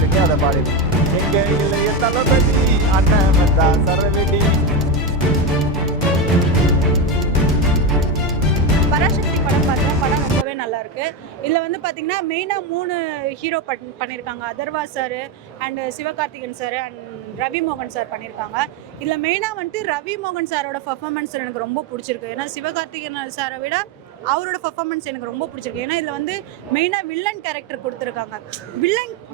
இருக்கு, அதை பாடிடுறேன். எங்க இளைய தளபதி அண்ணன் வந்தா சரவெடி. பராசக்தி படம் பார்த்தா படம் ரொம்பவே நல்லா இருக்கு. இதில் வந்து பார்த்தீங்கன்னா மெயினாக 3 ஹீரோ பண்ணியிருக்காங்க. Atharva sir and Sivakarthikeyan sir and Ravi மோகன் சார் பண்ணியிருக்காங்க. இதில் மெயினாக வந்துட்டு ரவி மோகன் சாரோட பர்ஃபார்மன்ஸ் எனக்கு ரொம்ப பிடிச்சிருக்கு. ஏன்னா சிவகார்த்திகேயன் சாரை விட அவரோட பர்ஃபார்மன்ஸ் எனக்கு ரொம்ப பிடிச்சிருக்கு. ஏன்னா இதில் வந்து மெயினாக வில்லன் கேரக்டர் கொடுத்துருக்காங்க.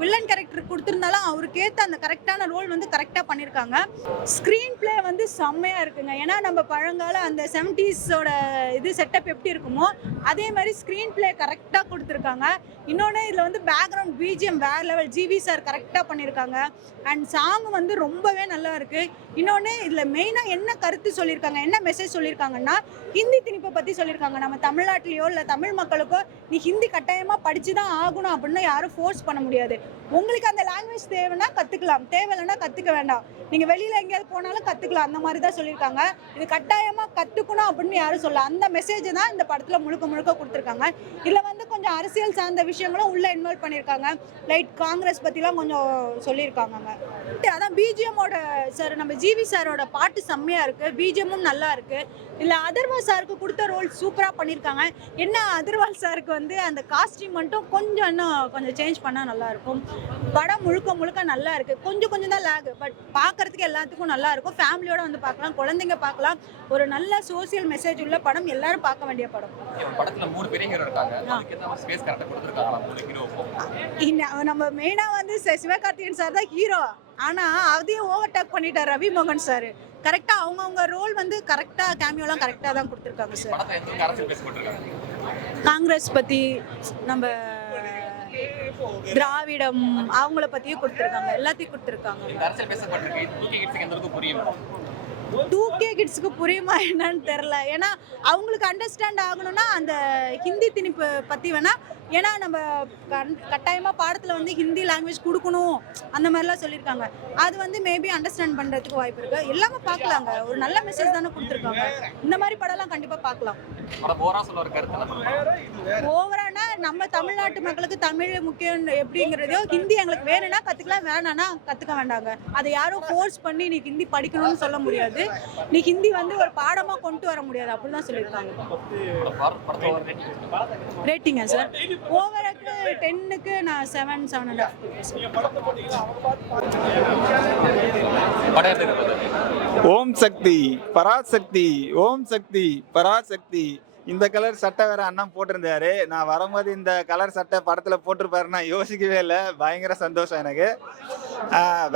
வில்லன் கேரக்டர் கொடுத்துருந்தாலும் அவருக்கு ஏற்ற அந்த கரெக்டான ரோல் வந்து கரெக்டாக பண்ணியிருக்காங்க. ஸ்க்ரீன் பிளே வந்து செம்மையாக இருக்குங்க. ஏன்னா நம்ம பழங்கால அந்த 70s இது செட்டப் எப்படி இருக்குமோ அதே மாதிரி ஸ்க்ரீன் பிளே கரெக்டாக கொடுத்துருக்காங்க. இன்னொன்று இதில் வந்து பேக்ரவுண்ட் பிஜிஎம் வேற லெவல், ஜிவி சார் கரெக்டாக பண்ணியிருக்காங்க. அண்ட் சாங் வந்து ரொம்பவே நல்லா இருக்குது. இன்னொன்று இதில் மெயினாக என்ன கருத்து சொல்லியிருக்காங்க, என்ன மெசேஜ் சொல்லியிருக்காங்கன்னா ஹிந்தி திணிப்பை பற்றி சொல்லியிருக்காங்க. நம்ம தமிழ்நாட்டிலையோ இல்லை தமிழ் மக்களுக்கோ நீ ஹிந்தி கட்டாயமாக படித்து தான் ஆகணும் அப்படின்னு யாரும் ஃபோர்ஸ் பண்ண முடியாது. உங்களுக்கு அந்த லாங்குவேஜ் தேவைன்னா கற்றுக்கலாம், தேவையில்லைன்னா கற்றுக்க வேண்டாம். நீங்கள் வெளியில் எங்கேயாவது போனாலும் கற்றுக்கலாம், அந்த மாதிரி தான் சொல்லியிருக்காங்க. இது கட்டாயமாக கற்றுக்கணும் அப்படின்னு யாரும் சொல்ல, அந்த மெசேஜ் தான் இந்த படத்தில் முழுக்க முழுக்க கொடுத்துருக்காங்க. இதில் வந்து கொஞ்சம் அரசியல் சார்ந்த விஷயங்களும் உள்ளே இன்வால்வ் பண்ணியிருக்காங்க. லைட் காங்கிரஸ் பற்றிலாம் கொஞ்சம் சொல்லியிருக்காங்க. அதான் பிஜிஎம்மோட சார், நம்ம ஜிவி சாரோட பாட்டு செம்மையாக இருக்குது, பிஜிஎம்மும் நல்லா இருக்குது. இல்லை அதர்வா சாருக்கு கொடுத்த ரோல் சூப்பராக பண்ணியிருக்காங்க. என்ன அதர்வால் சாருக்கு வந்து அந்த காஸ்டியூம் மட்டும் கொஞ்சம் சேஞ்ச் பண்ணால் நல்லாயிருக்கும். படம் முழுக்க முழுக்க நல்லா இருக்குது. கொஞ்சம் தான் லேக், பட் பார்க்குறதுக்கு எல்லாத்துக்கும் நல்லா இருக்கும். ஃபேமிலியோட வந்து பார்க்கலாம், குழந்தைங்க பார்க்கலாம். ஒரு நல்ல சோசியல் மெசேஜ் உள்ள படம், எல்லாரும் பார்க்க வேண்டிய படம். படத்துல 3 பெரிய ஹீரோ இருக்காங்க. அதுக்கு ஏத்த மாதிரி ஸ்பேஸ் கரெக்ட்டா கொடுத்திருக்காங்க 3 ஹீரோவுக்கும். நம்ம மெயினாக வந்து சிவகார்த்திகேயன் சார் தான் ஹீரோ. ஆனால் அதையும் ஓவர்டேக் பண்ணிட்டார் ரவி மோகன் சார். கரெக்டாக அவங்கவுங்க ரோல் வந்து கரெக்டாக கேமியோலாம் கரெக்டாக தான் கொடுத்துருக்காங்க சார். படத்தை எந்த அரசியல் பேச போட்டிருக்காங்க? காங்கிரஸ் பற்றி, நம்ம திராவிடம் அவங்கள பற்றியும் கொடுத்துருக்காங்க, எல்லாத்தையும் கொடுத்துருக்காங்க. இந்த அரசியல் பேசப்பட்டிருக்கு. 2K கிட்ஸ்க்கு எந்த அளவுக்கு புரியும்? 2K கிட்ஸுக்கு புரியுமா என்னன்னு தெரில. ஏன்னா அவங்களுக்கு அண்டர்ஸ்டாண்ட் ஆகணும்னா அந்த ஹிந்தி திணிப்பு பற்றி வேணால், ஏன்னா நம்ம கட்டாயமாக பாடத்தில் வந்து ஹிந்தி லாங்குவேஜ் கொடுக்கணும் அந்த மாதிரிலாம் சொல்லியிருக்காங்க. அது வந்து மேபி அண்டர்ஸ்டாண்ட் பண்ணுறதுக்கு வாய்ப்பு இருக்குது. எல்லாமே பார்க்கலாங்க, ஒரு நல்ல மெசேஜ் தானே கொடுத்துருக்காங்க. இந்த மாதிரி படம்லாம் கண்டிப்பாக பார்க்கலாம். ஓவரானா நம்ம தமிழ்நாட்டு மக்களுக்கு தமிழ் முக்கியம் எப்படிங்கிறதையோ, ஹிந்தி எங்களுக்கு வேணும்னா கற்றுக்கலாம், வேணான்னா கற்றுக்க வேண்டாங்க. அதை யாரும் ஃபோர்ஸ் பண்ணி நீ ஹிந்தி படிக்கணும்னு சொல்ல முடியாது. நீ ஹிந்தி வந்து ஒரு பாடமாக கொண்டு வர முடியாது, அப்படிதான் சொல்லியிருக்காங்க. ரேட்டிங்கா சார்? ஓவருக்கு 10க்கு நான் 7.5. ஓம் சக்தி பராசக்தி, ஓம் சக்தி பராசக்தி. இந்த கலர் சட்டை வேற அண்ணன் போட்டிருந்தாரு. நான் வரும்போது இந்த கலர் சட்டை படத்துல போட்டிருப்பாருன்னா யோசிக்கவே இல்லை. பயங்கர சந்தோஷம் எனக்கு.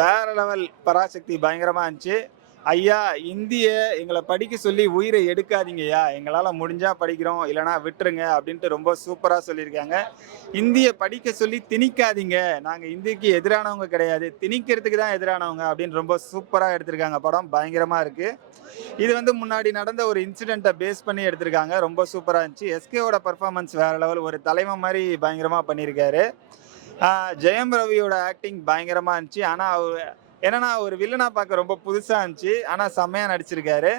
வேற லெவல் பராசக்தி, பயங்கரமா இருந்துச்சு. ஐயா, இந்திய எங்களை படிக்க சொல்லி உயிரை எடுக்காதீங்கய்யா, எங்களால் முடிஞ்சா படிக்கிறோம், இல்லைனா விட்டுருங்க அப்படின்ட்டு ரொம்ப சூப்பராக சொல்லியிருக்காங்க. இந்தியை படிக்க சொல்லி திணிக்காதீங்க, நாங்கள் இந்திக்கு எதிரானவங்க கிடையாது, திணிக்கிறதுக்கு தான் எதிரானவங்க அப்படின்னு ரொம்ப சூப்பராக எடுத்திருக்காங்க. படம் பயங்கரமாக இருக்குது. இது வந்து முன்னாடி நடந்த ஒரு இன்சிடெண்ட்டை பேஸ் பண்ணி எடுத்திருக்காங்க. ரொம்ப சூப்பராக இருந்துச்சு. எஸ்கேவோட பர்ஃபார்மன்ஸ் வேற லெவல், ஒரு தலைவன் மாதிரி பயங்கரமாக பண்ணியிருக்காரு. ஜெயம் ரவியோட ஆக்டிங் பயங்கரமாக இருந்துச்சு. ஆனால் அவர் என்னன்னா ஒரு வில்லனா பார்க்க ரொம்ப புதுசாக இருந்துச்சு, ஆனால் செம்மையாக நடிச்சிருக்காரு.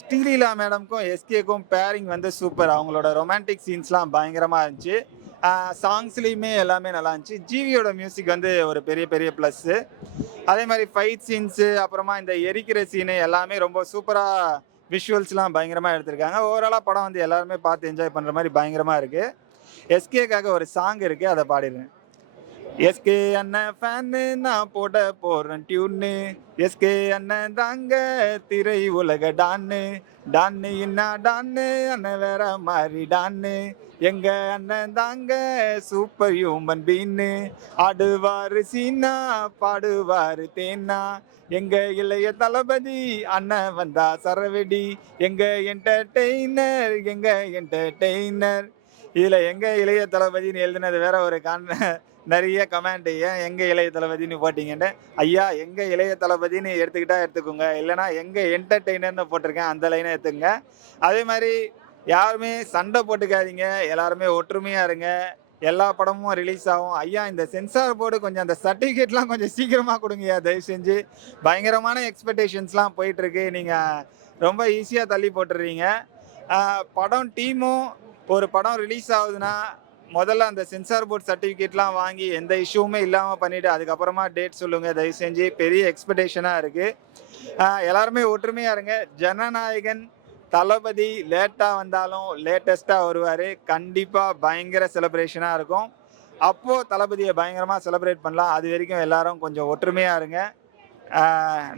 ஸ்ரீலீலா மேடம்க்கும் எஸ்கேக்கும் பேரிங் வந்து சூப்பர். அவங்களோட ரொமான்டிக் சீன்ஸ்லாம் பயங்கரமாக இருந்துச்சு. சாங்ஸ்லேயுமே எல்லாமே நல்லா இருந்துச்சு. ஜிவியோட மியூசிக் வந்து ஒரு பெரிய பெரிய ப்ளஸ்ஸு. அதே மாதிரி ஃபைட் சீன்ஸு, அப்புறமா இந்த எரிக்கிற சீனு எல்லாமே ரொம்ப சூப்பராக, விஷுவல்ஸ்லாம் பயங்கரமாக எடுத்திருக்காங்க. ஓவராலாக படம் வந்து எல்லாருமே பார்த்து என்ஜாய் பண்ணுற மாதிரி பயங்கரமாக இருக்குது. எஸ்கேக்காக ஒரு சாங் இருக்குது, அதை பாடிடுறேன். எஸ்கே அண்ணன் ஃபேன்னு நான் போட போறேன் டியூன்னு, எஸ்கே அண்ணன் தாங்க திரை உலக டான்னு, டான்னு இன்னா டான்னு அண்ணன் வேற மாதிரி டான்னு, எங்க அண்ணன் தாங்க சூப்பர் ஹியூமன் பீன்னு, ஆடுவாரு சீனா பாடுவாரு தேனா, எங்க இளைய தளபதி அண்ணன் வந்தா சரவெடி, எங்க என்டர்டெய்னர் எங்க என்டர்டெய்னர். இதுல எங்க இளைய தளபதினு எழுதுனது வேற ஒரு நிறைய கமெண்ட், ஏன் எங்க இளைய தளபதினு போட்டிங்கன்னு. ஐயா, எங்க இளைய தளபதினு எடுத்துக்கிட்டா எடுத்துக்கோங்க, இல்லைனா எங்க என்டர்டெய்னர்னு போட்டிருக்கேன் அந்த லைனை எடுத்துங்க. அதே மாதிரி யாருமே சண்டை போட்டுக்காதீங்க, எல்லாருமே ஒற்றுமையா இருங்க. எல்லா படமும் ரிலீஸ் ஆகும். ஐயா, இந்த சென்சார் போர்டு கொஞ்சம் அந்த சர்டிஃபிகேட்லாம் கொஞ்சம் சீக்கிரமாக கொடுங்கய்யா தயவு செஞ்சு. பயங்கரமான எக்ஸ்பெக்டேஷன்ஸ்லாம் போயிட்டுருக்கு, நீங்கள் ரொம்ப ஈஸியாக தள்ளி போட்டுடுறீங்க. படம் டீமும் ஒரு படம் ரிலீஸ் ஆகுதுன்னா முதல்ல அந்த சென்சார் போர்ட் சர்டிஃபிகேட்லாம் வாங்கி எந்த இஷ்யூவுமே இல்லாமல் பண்ணிவிட்டு அதுக்கப்புறமா டேட் சொல்லுங்கள் தயவு செஞ்சு. பெரிய எக்ஸ்பெக்டேஷனாக இருக்குது. எல்லாருமே ஒற்றுமையாக இருங்க. ஜனநாயகன் தளபதி லேட்டாக வந்தாலும் லேட்டஸ்ட்டாக வருவார். கண்டிப்பாக பயங்கர செலிப்ரேஷனாக இருக்கும். அப்போது தளபதியை பயங்கரமாக செலிப்ரேட் பண்ணலாம். அது வரைக்கும் எல்லாரும் கொஞ்சம் ஒற்றுமையாக இருங்க.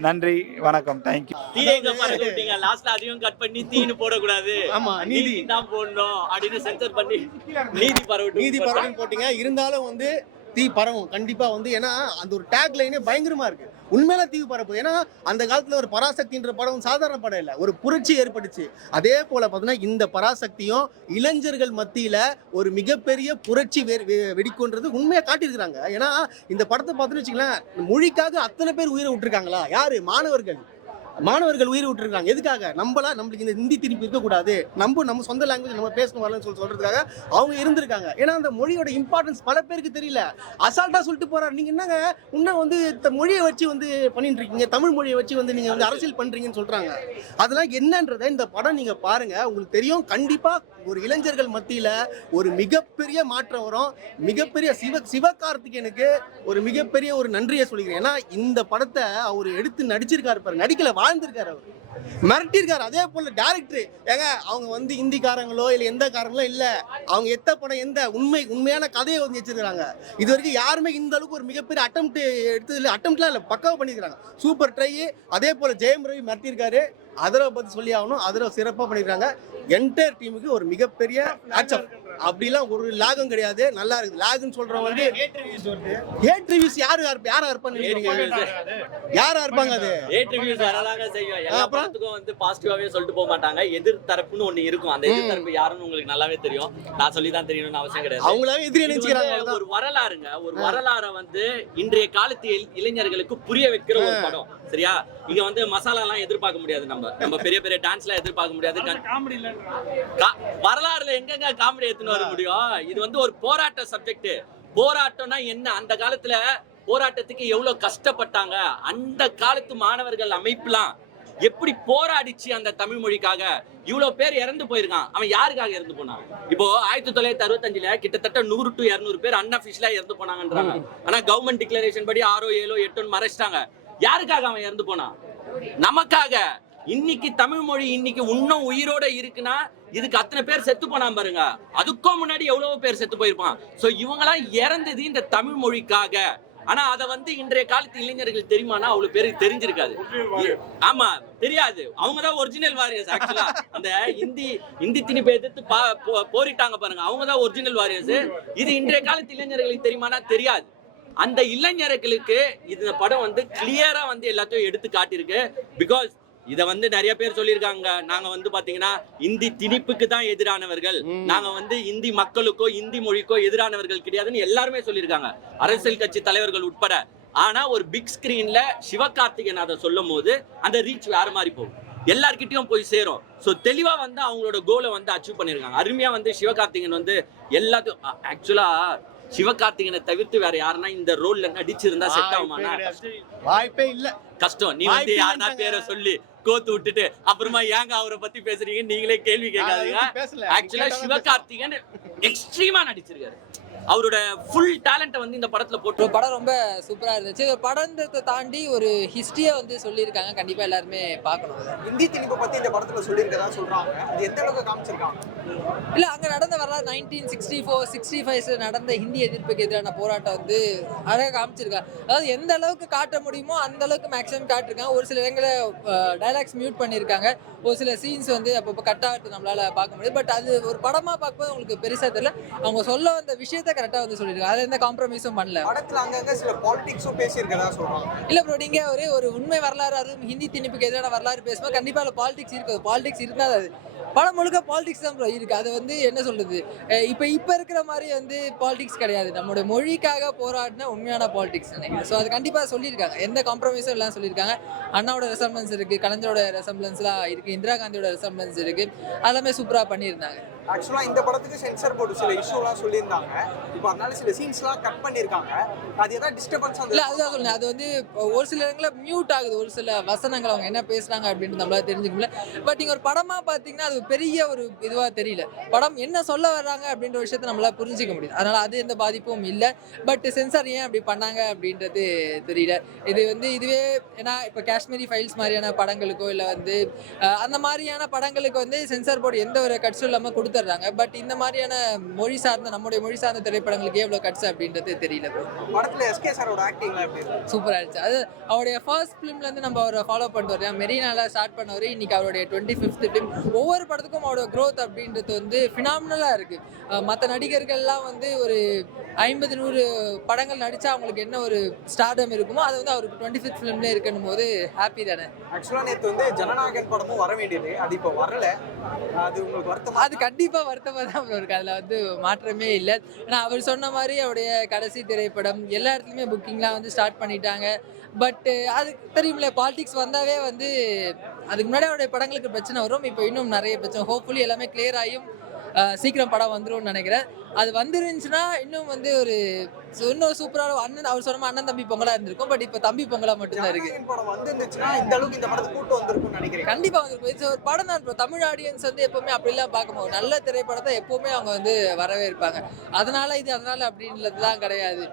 நன்றி, வணக்கம், தேங்க்யூ. தீங்க பறக்க விட்டீங்க, லாஸ்ட்ல அதையும் கட் பண்ணி தீனு போடக்கூடாது, ஆமா நீதி தான் போடணும் அப்படின்னு சென்சர் பண்ணி நீதி பரவட்டும் போட்டீங்க. இருந்தாலும் வந்து தீ பரவும் கண்டிப்பா வந்து. ஏன்னா அந்த ஒரு டேக் லைனே பயங்கரமா இருக்கு. உண்மையில தீ பரப்புது. ஏன்னா அந்த காலத்துல ஒரு பராசக்தின்ற படம் சாதாரண படம் இல்லை, ஒரு புரட்சி ஏற்பட்டுச்சு. அதே போல பார்த்தீங்கன்னா இந்த பராசக்தியும் இளைஞர்கள் மத்தியில ஒரு மிகப்பெரிய புரட்சி வெடிக்குன்றது உண்மையா காட்டியிருக்கிறாங்க. ஏன்னா இந்த படத்தை பார்த்துன்னு வச்சுக்கலாம், மொழிக்காக அத்தனை பேர் உயிரை விட்டுருக்காங்களா? யாரு? மாணவர்கள் உயிரை விட்டுருக்காங்க. எதுக்காக? நம்மளுக்கு இந்த ஹிந்தி திருப்பி இருக்கக்கூடாது, நம்ம சொந்த லாங்குவேஜ் நம்ம பேசணும் வரலன்னு சொல்றதுக்காக அவங்க இருந்திருக்காங்க. ஏன்னா அந்த மொழியோட இம்பார்ட்டன்ஸ் பல பேருக்கு தெரியல. அசால்ட்டா சொல்லிட்டு போறாரு. நீங்க என்னங்க இன்னும் வந்து மொழியை வச்சு வந்து பண்ணிட்டு இருக்கீங்க, தமிழ் மொழியை வச்சு வந்து நீங்க வந்து அரசியல் பண்றீங்கன்னு சொல்றாங்க. அதெல்லாம் என்னன்றதை இந்த படம் நீங்க பாருங்க, உங்களுக்கு தெரியும். கண்டிப்பா ஒரு இளைஞர்கள் மத்தியில ஒரு மிகப்பெரிய மாற்றம் வரும். மிகப்பெரிய சிவகார்த்திகேயனுக்கு ஒரு மிகப்பெரிய ஒரு நன்றியை சொல்லிக்கிறேன். ஏன்னா இந்த படத்தை அவர் எடுத்து நடிச்சிருக்காரு பாரு, நடிக்கல வாழ்ந்திருக்காரு, அவர் மிரட்டிருக்காரு. அதே போல டைரக்டர் ஏங்க அவங்க வந்து இந்திக்காரங்களோ இல்லை எந்த காரங்களோ இல்லை, அவங்க எத்த படம் எந்த உண்மையான கதையை வந்து வச்சிருக்காங்க. இது வரைக்கும் யாருமே இந்த அளவுக்கு ஒரு மிகப்பெரிய அட்டெம்ப்ட் எடுத்தது அட்டெம்ப்ட்லாம் இல்லை, பக்காவாக பண்ணியிருக்காங்க. Super try. அதே போல ஜெயம் ரவி மிரட்டியிருக்காரு. அதரவை பற்றி சொல்லி ஆகணும். அதரவை சிறப்பாக பண்ணியிருக்காங்க. என்டையர் டீமுக்கு ஒரு மிகப்பெரிய ஆச்சம். அப்படிலாம் ஒரு லாகம் கிடையாது, நல்லா இருக்குது. லாகுன்னு சொல்றவங்க வந்து ஹேட் ரிவ்யூஸ் யாரா இருப்பான்னு நினைக்கிறீங்க? யாரா இருப்பாங்க? அது ஹேட் ரிவ்யூஸ் வரலாங்க செய்யும். எல்லா படத்துக்கும் வந்து பாசிட்டிவாவே சொல்லிட்டு போக மாட்டாங்க. எதிர் தரப்புன்னு ஒண்ணு இருக்கும். அந்த எதிர் தரப்பு யாருன்னு உங்களுக்கு நல்லாவே தெரியும். நான் சொல்லி தான் தெரியணும்னு அவசியம் கிடையாது. அவங்களாவே எதிரி நினைச்சுக்கிறாங்க. ஒரு வரலாறுங்க, ஒரு வரலாறை வந்து இன்றைய காலத்து இளைஞர்களுக்கு புரிய வைக்கிற ஒரு படம். சரியா? இங்க வந்து மசாலா எல்லாம் எதிர்பார்க்க முடியாது. நம்ம பெரிய பெரிய டான்ஸ் எல்லாம் எதிர்பார்க்க முடியாது. வரலாறுல எங்கெங்க காமெடி எடுத்துன்னு வர முடியும்? இது வந்து ஒரு போராட்ட சப்ஜெக்ட். போராட்டம்னா என்ன? அந்த காலத்துல போராட்டத்துக்கு எவ்வளவு கஷ்டப்பட்டாங்க, அந்த காலத்து மாணவர்கள் அமைப்புலாம் எப்படி போராடிச்சு அந்த தமிழ் மொழிக்காக. இவ்வளவு பேர் இறந்து போயிருக்கான். அவன் யாருக்காக இறந்து போனான்? இப்போ 1965 கிட்டத்தட்ட 100 to 200 பேர் அன்அபிஷியலா இறந்து போனாங்கன்றாங்க. ஆனா கவர்மெண்ட் டிக்ளரேஷன் படி 6, 7, 8 மறைச்சிட்டாங்க. யாருக்காக அவன் இறந்து போனான்? நமக்காக. இன்னைக்கு தமிழ் மொழி இன்னைக்கு இன்னும் உயிரோட இருக்குன்னா இதுக்கு அத்தனை பேர் செத்து போனா பாருங்க. அதுக்கும் முன்னாடி எவ்வளவு பேர் செத்து போயிருப்பான். சோ இவங்கெல்லாம் இறந்தது இந்த தமிழ் மொழிக்காக. ஆனா அதை வந்து இன்றைய காலத்து இளைஞர்கள் தெரியுமானா அவ்வளவு பேருக்கு தெரிஞ்சிருக்காது. ஆமா, தெரியாது. அவங்கதான் ஒரிஜினல் வாரியர்ஸ். ஆக்சுவலா அந்த இந்தி திணிப்பை எதிர்த்து போரிட்டாங்க பாருங்க, அவங்கதான் ஒரிஜினல் வாரியர்ஸ். இது இன்றைய காலத்து இளைஞர்களுக்கு தெரியுமானா தெரியாது. அந்த இளைஞர்களுக்கு இந்த படம் வந்து கிளியரா வந்து எல்லாத்தையும் எடுத்து காட்டியிருக்கு. பிகாஸ் இத வந்து நிறைய பேர் சொல்லியிருக்காங்க, நாங்க வந்து பாத்தீங்கன்னா இந்தி திணிப்புக்கு தான் எதிரானவர்கள், நாங்க வந்து இந்தி மக்களுக்கோ இந்தி மொழிக்கோ எதிரானவர்கள் கிடையாதுன்னு எல்லாருமே சொல்லியிருக்காங்க, அரசியல் கட்சி தலைவர்கள் உட்பட. ஆனா ஒரு பிக் ஸ்கிரீன்ல சிவகார்த்திகேயன் அதை சொல்லும் போது அந்த ரீச் வேற மாதிரி போகும், எல்லார்கிட்டயும் போய் சேரும். ஸோ தெளிவா வந்து அவங்களோட கோலை வந்து அச்சீவ் பண்ணியிருக்காங்க. அருமையா வந்து சிவகார்த்திகேயன் வந்து எல்லாத்தையும் ஆக்சுவலா சிவகார்த்திகேயனை தவிர்த்து வேற யாருன்னா இந்த ரோல்ல நடிச்சிருந்தா செட் ஆகுமானா? வாய்ப்பே இல்ல, கஷ்டம். நீ வந்து யாருன்னா பேரை சொல்லி கோத்து விட்டுட்டு அப்புறமா ஏங்க அவரை பத்தி பேசுறீங்க நீங்களே கேள்வி கேட்காதீங்க. ஆக்சுவலா சிவகார்த்திகேயன் எக்ஸ்ட்ரீமா நடிச்சிருக்காரு. அவரோட ஃபுல் டேலண்ட்டை வந்து இந்த படத்துல போட்டு படம் ரொம்ப சூப்பரா இருந்துச்சு. படத்தை தாண்டி ஒரு ஹிஸ்டரியை வந்து சொல்லியிருக்காங்க. கண்டிப்பா எல்லாருமே பார்க்கணும். இந்தி திணிப்பை பத்தி இந்த படத்துல சொல்லியிருக்கதா சொல்றாங்க, அது எந்த அளவுக்கு காமிச்சிருக்காங்க? இல்ல, அங்க நடந்த வரலாறு 1964-65 நடந்த ஹிந்தி எதிர்ப்புக்கு எதிரான போராட்டம் வந்து அழகாக காமிச்சிருக்காங்க. அதாவது எந்த அளவுக்கு காட்ட முடியுமோ அந்த அளவுக்கு மேக்ஸிமம் காட்டிருக்காங்க. ஒரு சில இடங்களில் டைலாக்ஸ் மியூட் பண்ணியிருக்காங்க. ஒரு சில சீன்ஸ் வந்து அப்பப்போ கட் ஆகிறது நம்மளால பார்க்க முடியாது. பட் அது ஒரு படமா பார்க்கும்போது உங்களுக்கு பெருசா தெரியல. அவங்க சொல்ல வந்த விஷயத்த கரெக்டா வந்து சொல்லியிருக்காங்க. அதுல எந்த காம்ப்ரமைஸும் பண்ணல. படத்துல அங்கங்க சில பாலிடிக்ஸும் பேசியிருக்கதா சொல்றாங்க. இல்ல ப்ரோ, நீங்க ஒரு உண்மை வரலாறு, அதுவும் ஹிந்தி திணிப்புக்கு எதிரான வரலாறு பேசும்போது கண்டிப்பா அதுல பாலிடிக்ஸ் இருக்காது. பாலிடிக்ஸ் இருந்தா அது படம் முழுக்க பாலிடிக்ஸ் தான் ப்ரோ இருக்கு. அது வந்து என்ன சொல்றது, இப்ப இருக்கிற மாதிரி வந்து பாலிடிக்ஸ் கிடையாது. நம்மளோட மொழிக்காக போராடின உண்மையான பாலிடிக்ஸ் நினைக்கிறேன். ஸோ அது கண்டிப்பா சொல்லியிருக்காங்க. எந்த காம்ப்ரமைஸும் எல்லாம் சொல்லியிருக்காங்க. அண்ணாவோட ரெசம்பளன்ஸ் இருக்கு, கலைஞரோட ரெசம்பளன்ஸ்லாம் இருக்கு, இந்திரா காந்தியோட ரெசம்பளன்ஸ் இருக்கு. எல்லாமே சூப்பரா பண்ணியிருந்தாங்க. ஆக்சுவலா இந்த படத்துக்கு சென்சார் போர்டு சில இஷ்யூலாம் சொல்லியிருந்தாங்க. இப்போ அதனால சில சீன்ஸ்லாம் கட் பண்ணியிருக்காங்க. அது ஏதாவது டிஸ்டர்பன்ஸ் இல்ல அதுதான் சொல்லுங்க. அது வந்து ஒரு சில இடங்கள்ல மியூட் ஆகுது, ஒரு சில வசனங்கள் அவங்க என்ன பேசுறாங்க அப்படின்னு நம்மளால தெரிஞ்சுக்க முடியல. பட் நீங்க ஒரு படமா பாத்தீங்கன்னா அது பெரிய ஒரு இதுவா தெரியல. படம் என்ன சொல்ல வர்றாங்க அப்படின்ற விஷயத்த நம்மளால புரிஞ்சிக்க முடியுது. அதனால அது எந்த பாதிப்பும் இல்லை. பட் சென்சார் ஏன் அப்படி பண்ணாங்க அப்படின்றது தெரியல. இது வந்து இதுவே ஏன்னா இப்போ காஷ்மீரி ஃபைல்ஸ் மாதிரியான படங்களுக்கோ இல்லை வந்து அந்த மாதிரியான படங்களுக்கு வந்து சென்சார் போர்டு எந்த ஒரு கட்ஸும் இல்லாமல் கொடுத்துட்றாங்க. பட் இந்த மாதிரியான மொழி சார்ந்த நம்முடைய மொழி சார்ந்த திரைப்படங்களுக்கு எவ்வளோ கட்ஸ் அப்படின்றது தெரியல. படத்துல எஸ்கே சாரோட ஆக்டிங்லாம் எப்படி இருக்கு? சூப்பராக இருந்துச்சு. அது அவருடைய ஃபர்ஸ்ட் ஃபிலிம்லேருந்து நம்ம அவரை ஃபாலோ பண்ணிட்டு வரோம். மெரினால ஸ்டார்ட் பண்ணவர் இன்னைக்கு அவருடைய 25th ஃபிலிம். ஒவ்வொரு படத்துக்கும் அவரோட க்ரோத் அப்படின்றது வந்து ஃபினாமினலாக இருக்குது. மற்ற நடிகர்கள்லாம் வந்து ஒரு 50-100 படங்கள் நடித்தா அவங்களுக்கு என்ன ஒரு ஸ்டார்டம் இருக்குமோ அது வந்து அவருக்கு 25th ஃபிலிம்லேயே இருக்கணும் போது ஹாப்பி தானே. ஆக்சுவலா நேற்று வந்து ஜனநாயகன் படமும் வர வேண்டியது, அது இப்போ வரல. அது உங்களுக்கு வருத்தமா? அது கண்டிப்பாக வருத்தமாக தான் இருக்குது. அதில் வந்து மாற்றமே இல்லை. ஏன்னா அவர் சொன்ன மாதிரி அவருடைய கடைசி திரைப்படம் எல்லா இடத்துலையுமே புக்கிங்லாம் வந்து ஸ்டார்ட் பண்ணிட்டாங்க. பட் அது தெரியுமில்ல, பாலிடிக்ஸ் வந்தாவே வந்து அதுக்கு முன்னாடி அவருடைய படங்களுக்கு பிரச்சனை வரும். இப்போ இன்னும் நிறைய பிரச்சனை. ஹோப்ஃபுல்லி எல்லாமே கிளியர் ஆகியும் சீக்கிரம் படம் வந்துரும்னு நினைக்கிறேன். அது வந்துருந்துச்சுன்னா இன்னும் வந்து ஒரு இன்னும் சூப்பரான அண்ணன் அவர் சொன்ன அண்ணன் தம்பி பொங்கலா இருந்திருக்கும். பட் இப்போ தம்பி பொங்கலா மட்டும்தான் இருக்கு. ஜனநாயகன் படம் வந்துருந்துச்சுன்னா இந்த அளவுக்கு இந்த படத்துக்கு கூட்டம் வந்திருக்கும்னு நினைக்கிறேன். கண்டிப்பா வந்திருக்கும். இது ஒரு படம் தான். இப்போ தமிழ் ஆடியன்ஸ் வந்து எப்பவுமே அப்படிலாம் பார்க்கும்போது நல்ல திரைப்படத்தை எப்பவுமே அவங்க வந்து வரவே இருப்பாங்க. அதனால அப்படின்றதுலாம் கிடையாது.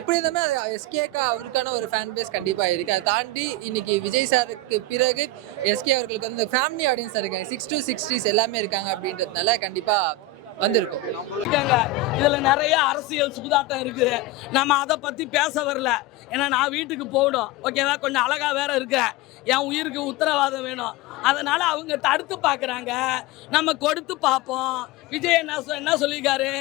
எப்படி இருந்தாலுமே எஸ்கேக்கா அவருக்கான ஒரு ஃபேன் பேஸ் கண்டிப்பா இருக்கு. அதை தாண்டி இன்னைக்கு விஜய் சாருக்கு பிறகு எஸ்கே அவர்களுக்கு வந்து ஃபேமிலி ஆடியன்ஸ் இருக்காங்க. 6 to 60s எல்லாமே இருக்காங்க அப்படின்றதுனால கண்டிப்பா வந்திருக்கும். இதுல நிறைய அரசியல் சூதாட்டம் இருக்குது. நம்ம அதை பத்தி பேச வரல. ஏன்னா நான் வீட்டுக்கு போகணும். ஓகேவா, கொஞ்சம் அழகா வேற இருக்கிறேன். என் உயிருக்கு உத்தரவாதம் வேணும். அதனால அவங்க தடுத்து பார்க்குறாங்க. நம்ம கொடுத்து பார்ப்போம். விஜய் என்ன சொல்லியிருக்காரு,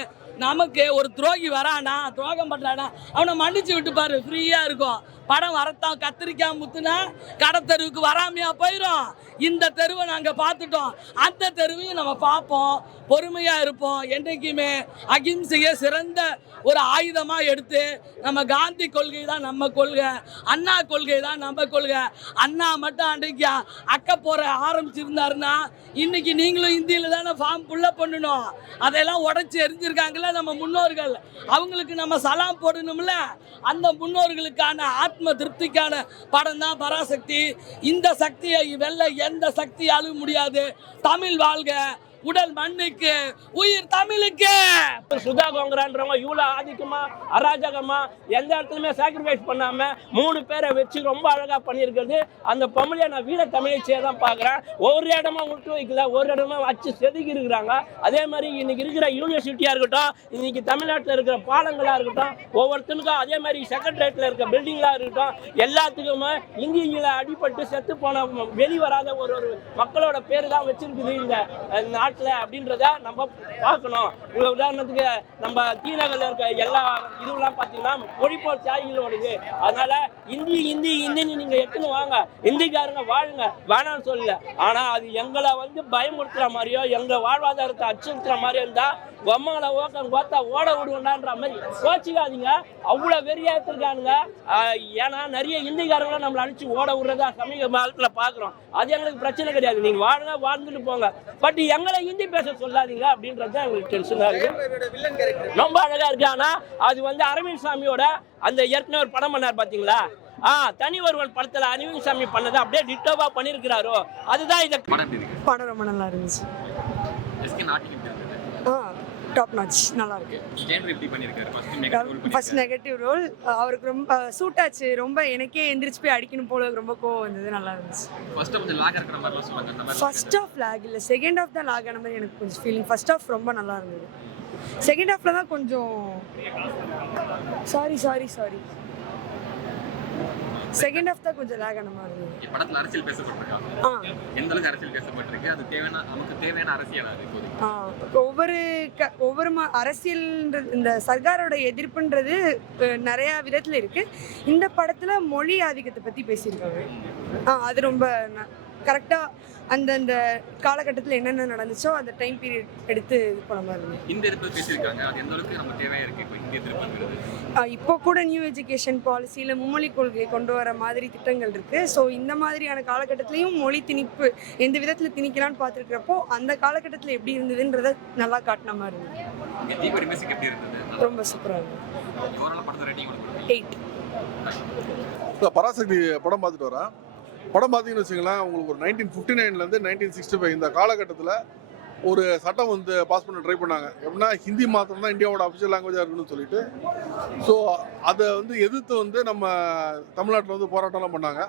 நமக்கு ஒரு துரோகி வரானா, துரோகம் பண்றானா, அவனை மன்னிச்சு விட்டு பாரு, ஃப்ரீயா இருக்கும். படம் வரத்தான் கத்திரிக்காய் முத்துனா கடை தெருவுக்கு வராமையா போயிடும். இந்த தெருவை நாங்கள் பார்த்துட்டோம், அந்த தெருவையும் நம்ம பார்ப்போம். பொறுமையாக இருப்போம். என்றைக்குமே அகிம்சையை சிறந்த ஒரு ஆயுதமாக எடுத்து நம்ம காந்தி கொள்கை தான் நம்ம கொள்கை, அண்ணா கொள்கை தான் நம்ம கொள்கை. அண்ணா மட்டும் அன்றைக்கு அக்க போற ஆரம்பிச்சிருந்தாருன்னா இன்னைக்கு நீங்களும் இந்தியில் தானே ஃபார்ம் புல்லப் பண்ணணும். அதெல்லாம் உடைச்சி எரிஞ்சிருக்காங்கல்ல நம்ம முன்னோர்கள். அவங்களுக்கு நம்ம சலாம் போடணும்ல. அந்த முன்னோர்களுக்கான ஆத்ம திருப்திக்கான படம் தான் பராசக்தி. இந்த சக்தியை வெல்ல எந்த சக்தியாலும் முடியாது. தமிழ் வாழ்க, உடல் மண்ணுக்கு, உயிர் தமிழுக்கு. சுதா கோங்கரான்றவங்க இவ்வளோ ஆதிக்கமா அராஜகமா எந்த இடத்துலையுமே சாக்ரிஃபைஸ் பண்ணாம 3 பேரை வச்சு ரொம்ப அழகா பண்ணியிருக்கிறது அந்த பொம்பளையை நான் வீர தமிழச்சியை தான் பார்க்குறேன். ஒரு இடமா விட்டு வைக்கல, ஒரு இடமா வச்சு செதுக்கி இருக்கிறாங்க. அதே மாதிரி இன்னைக்கு இருக்கிற யூனிவர்சிட்டியா இருக்கட்டும், இன்னைக்கு தமிழ்நாட்டில் இருக்கிற பாலங்களா இருக்கட்டும், ஒவ்வொருத்தனுக்கும் அதே மாதிரி செக்ரட்டரியேட்ல இருக்க பில்டிங்களா இருக்கட்டும், எல்லாத்துக்குமே இங்கிலீஷில் அடிபட்டு செத்து போன வெளிவராத ஒரு மக்களோட பேர் தான் வச்சிருக்குது இந்த நாட்டில் அப்படின்றத நம்ம பார்க்கணும். உதாரணத்துக்கு நம்ம தீநகரில் இருக்க எல்லா இதுவெல்லாம் பார்த்தீங்கன்னா மொழிப்போர் தியாகிகளோடது. அதனால இந்தின்னு நீங்க எடுத்துன்னு வாங்க, இந்திக்காரங்க வாழுங்க, வேணாம்னு சொல்லல. ஆனா அது எங்களை வந்து பயமுறுத்துற மாதிரியோ எங்க வாழ்வாதாரத்தை அச்சுறுத்துற மாதிரியோ இருந்தா பொம்மால ஓட்டா ஓட விடுவோண்டான்ற மாதிரி கோச்சிக்காதீங்க. அவ்வளோ வெறியாத்திருக்கானுங்க. ஏன்னா நிறைய இந்திக்காரங்களும் நம்மளை அனுப்பிச்சு ஓட விடுறதா சமீப காலத்தில் பார்க்குறோம். அது எங்களுக்கு பிரச்சனை கிடையாது. நீங்கள் வாழுங்க, வாழ்ந்துட்டு போங்க. பட் எங்களை ஹிந்தி பேச சொல்லாதீங்க அப்படின்றது தான் எங்களுக்கு டென்ஷனாக இருக்கு. ரொம்ப அழகா இருக்கு. ஆனால் அது வந்து அரவிந்த் சாமியோட அந்த ஏற்கனவே ஒரு படம் பண்ணார் பார்த்தீங்களா, தனி ஒருவன் படத்துல அரவிந்த் சாமி பண்ணதை அப்படியே டிட்டோவா பண்ணிருக்கிறாரோ, அதுதான் இந்த படம் ரொம்ப நல்லா இருந்துச்சு. டாப் நாச், நல்லா இருக்கு. ஃபர்ஸ்ட் நெகட்டிவ் ரோல் அவருக்கு ரொம்ப சூட் ஆச்சு. ரொம்ப எனக்கே எந்திரிச்சு போய் அடிக்கணும் போல ரொம்ப கோவம் வந்தது. நல்லா இருந்துச்சு. ஃபர்ஸ்ட் ஆஃப் லாக் இல்லை, செகண்ட் ஆஃப் தான் லாக் ஆன மாதிரி எனக்கு கொஞ்சம் ஃபீலிங். ஃபர்ஸ்ட் ஆஃப் ரொம்ப நல்லா இருந்தது. செகண்ட் ஆஃப்ல தான் கொஞ்சம் சாரி செகண்ட் ஹாஃப் தான் கொஞ்சம் லேக் ஆன மாதிரி இருந்தது. படத்துல அரசியல் பேசப்பட்டிருக்கா? எந்த அளவுக்கு அரசியல் பேசப்பட்டிருக்கு? அது தேவையான, நமக்கு தேவையான அரசியல் அது ஒவ்வொரு அரசியல்ன்றது, இந்த சர்க்காரோட எதிர்ப்புன்றது நிறைய விதத்துல இருக்கு. இந்த படத்துல மொழி ஆதிக்கத்தை பத்தி பேசியிருக்காங்க. அது ரொம்ப கரெக்டாக அந்தந்த காலகட்டத்தில் என்னென்ன நடந்துச்சோ அந்த டைம் பீரியட் எடுத்து இது பண்ண மாதிரி இருந்தது. இந்த இடத்துல பேசியிருக்காங்க அது எந்த அளவுக்கு நம்ம தேவையா இருக்கு இப்போ இந்திய திருப்பங்கிறது? இப்போ கூட நியூ எஜுகேஷன் பாலிசியில் மும்மொழி கொள்கை கொண்டு வர மாதிரி திட்டங்கள் இருக்குது. ஸோ இந்த மாதிரியான காலகட்டத்திலையும் மொழி திணிப்பு எந்த விதத்தில் திணிக்கலான்னு பார்த்துருக்கிறப்போ அந்த காலகட்டத்தில் எப்படி இருந்ததுன்றதை நல்லா காட்டின மாதிரி இருந்தது. தீபாவளி மியூசிக் எப்படி இருந்தது? ரொம்ப சூப்பராக இருந்தது. ஓவரால் படத்தை ரேட்டிங் 8. பராசக்தி படம் பார்த்துட்டு வரேன். படம் பார்த்தீங்கன்னு வச்சுங்களேன், உங்களுக்கு ஒரு 1959 1965 இந்த காலகட்டத்தில் ஒரு சட்டம் வந்து பாஸ் பண்ண ட்ரை பண்ணாங்க. எப்படின்னா ஹிந்தி மாத்திரம் தான் இந்தியாவோட அஃபிஷியல் லாங்குவேஜாக இருக்குன்னு சொல்லிட்டு. ஸோ அதை வந்து எதிர்த்து வந்து நம்ம தமிழ்நாட்டில் வந்து போராட்டம்லாம் பண்ணாங்க.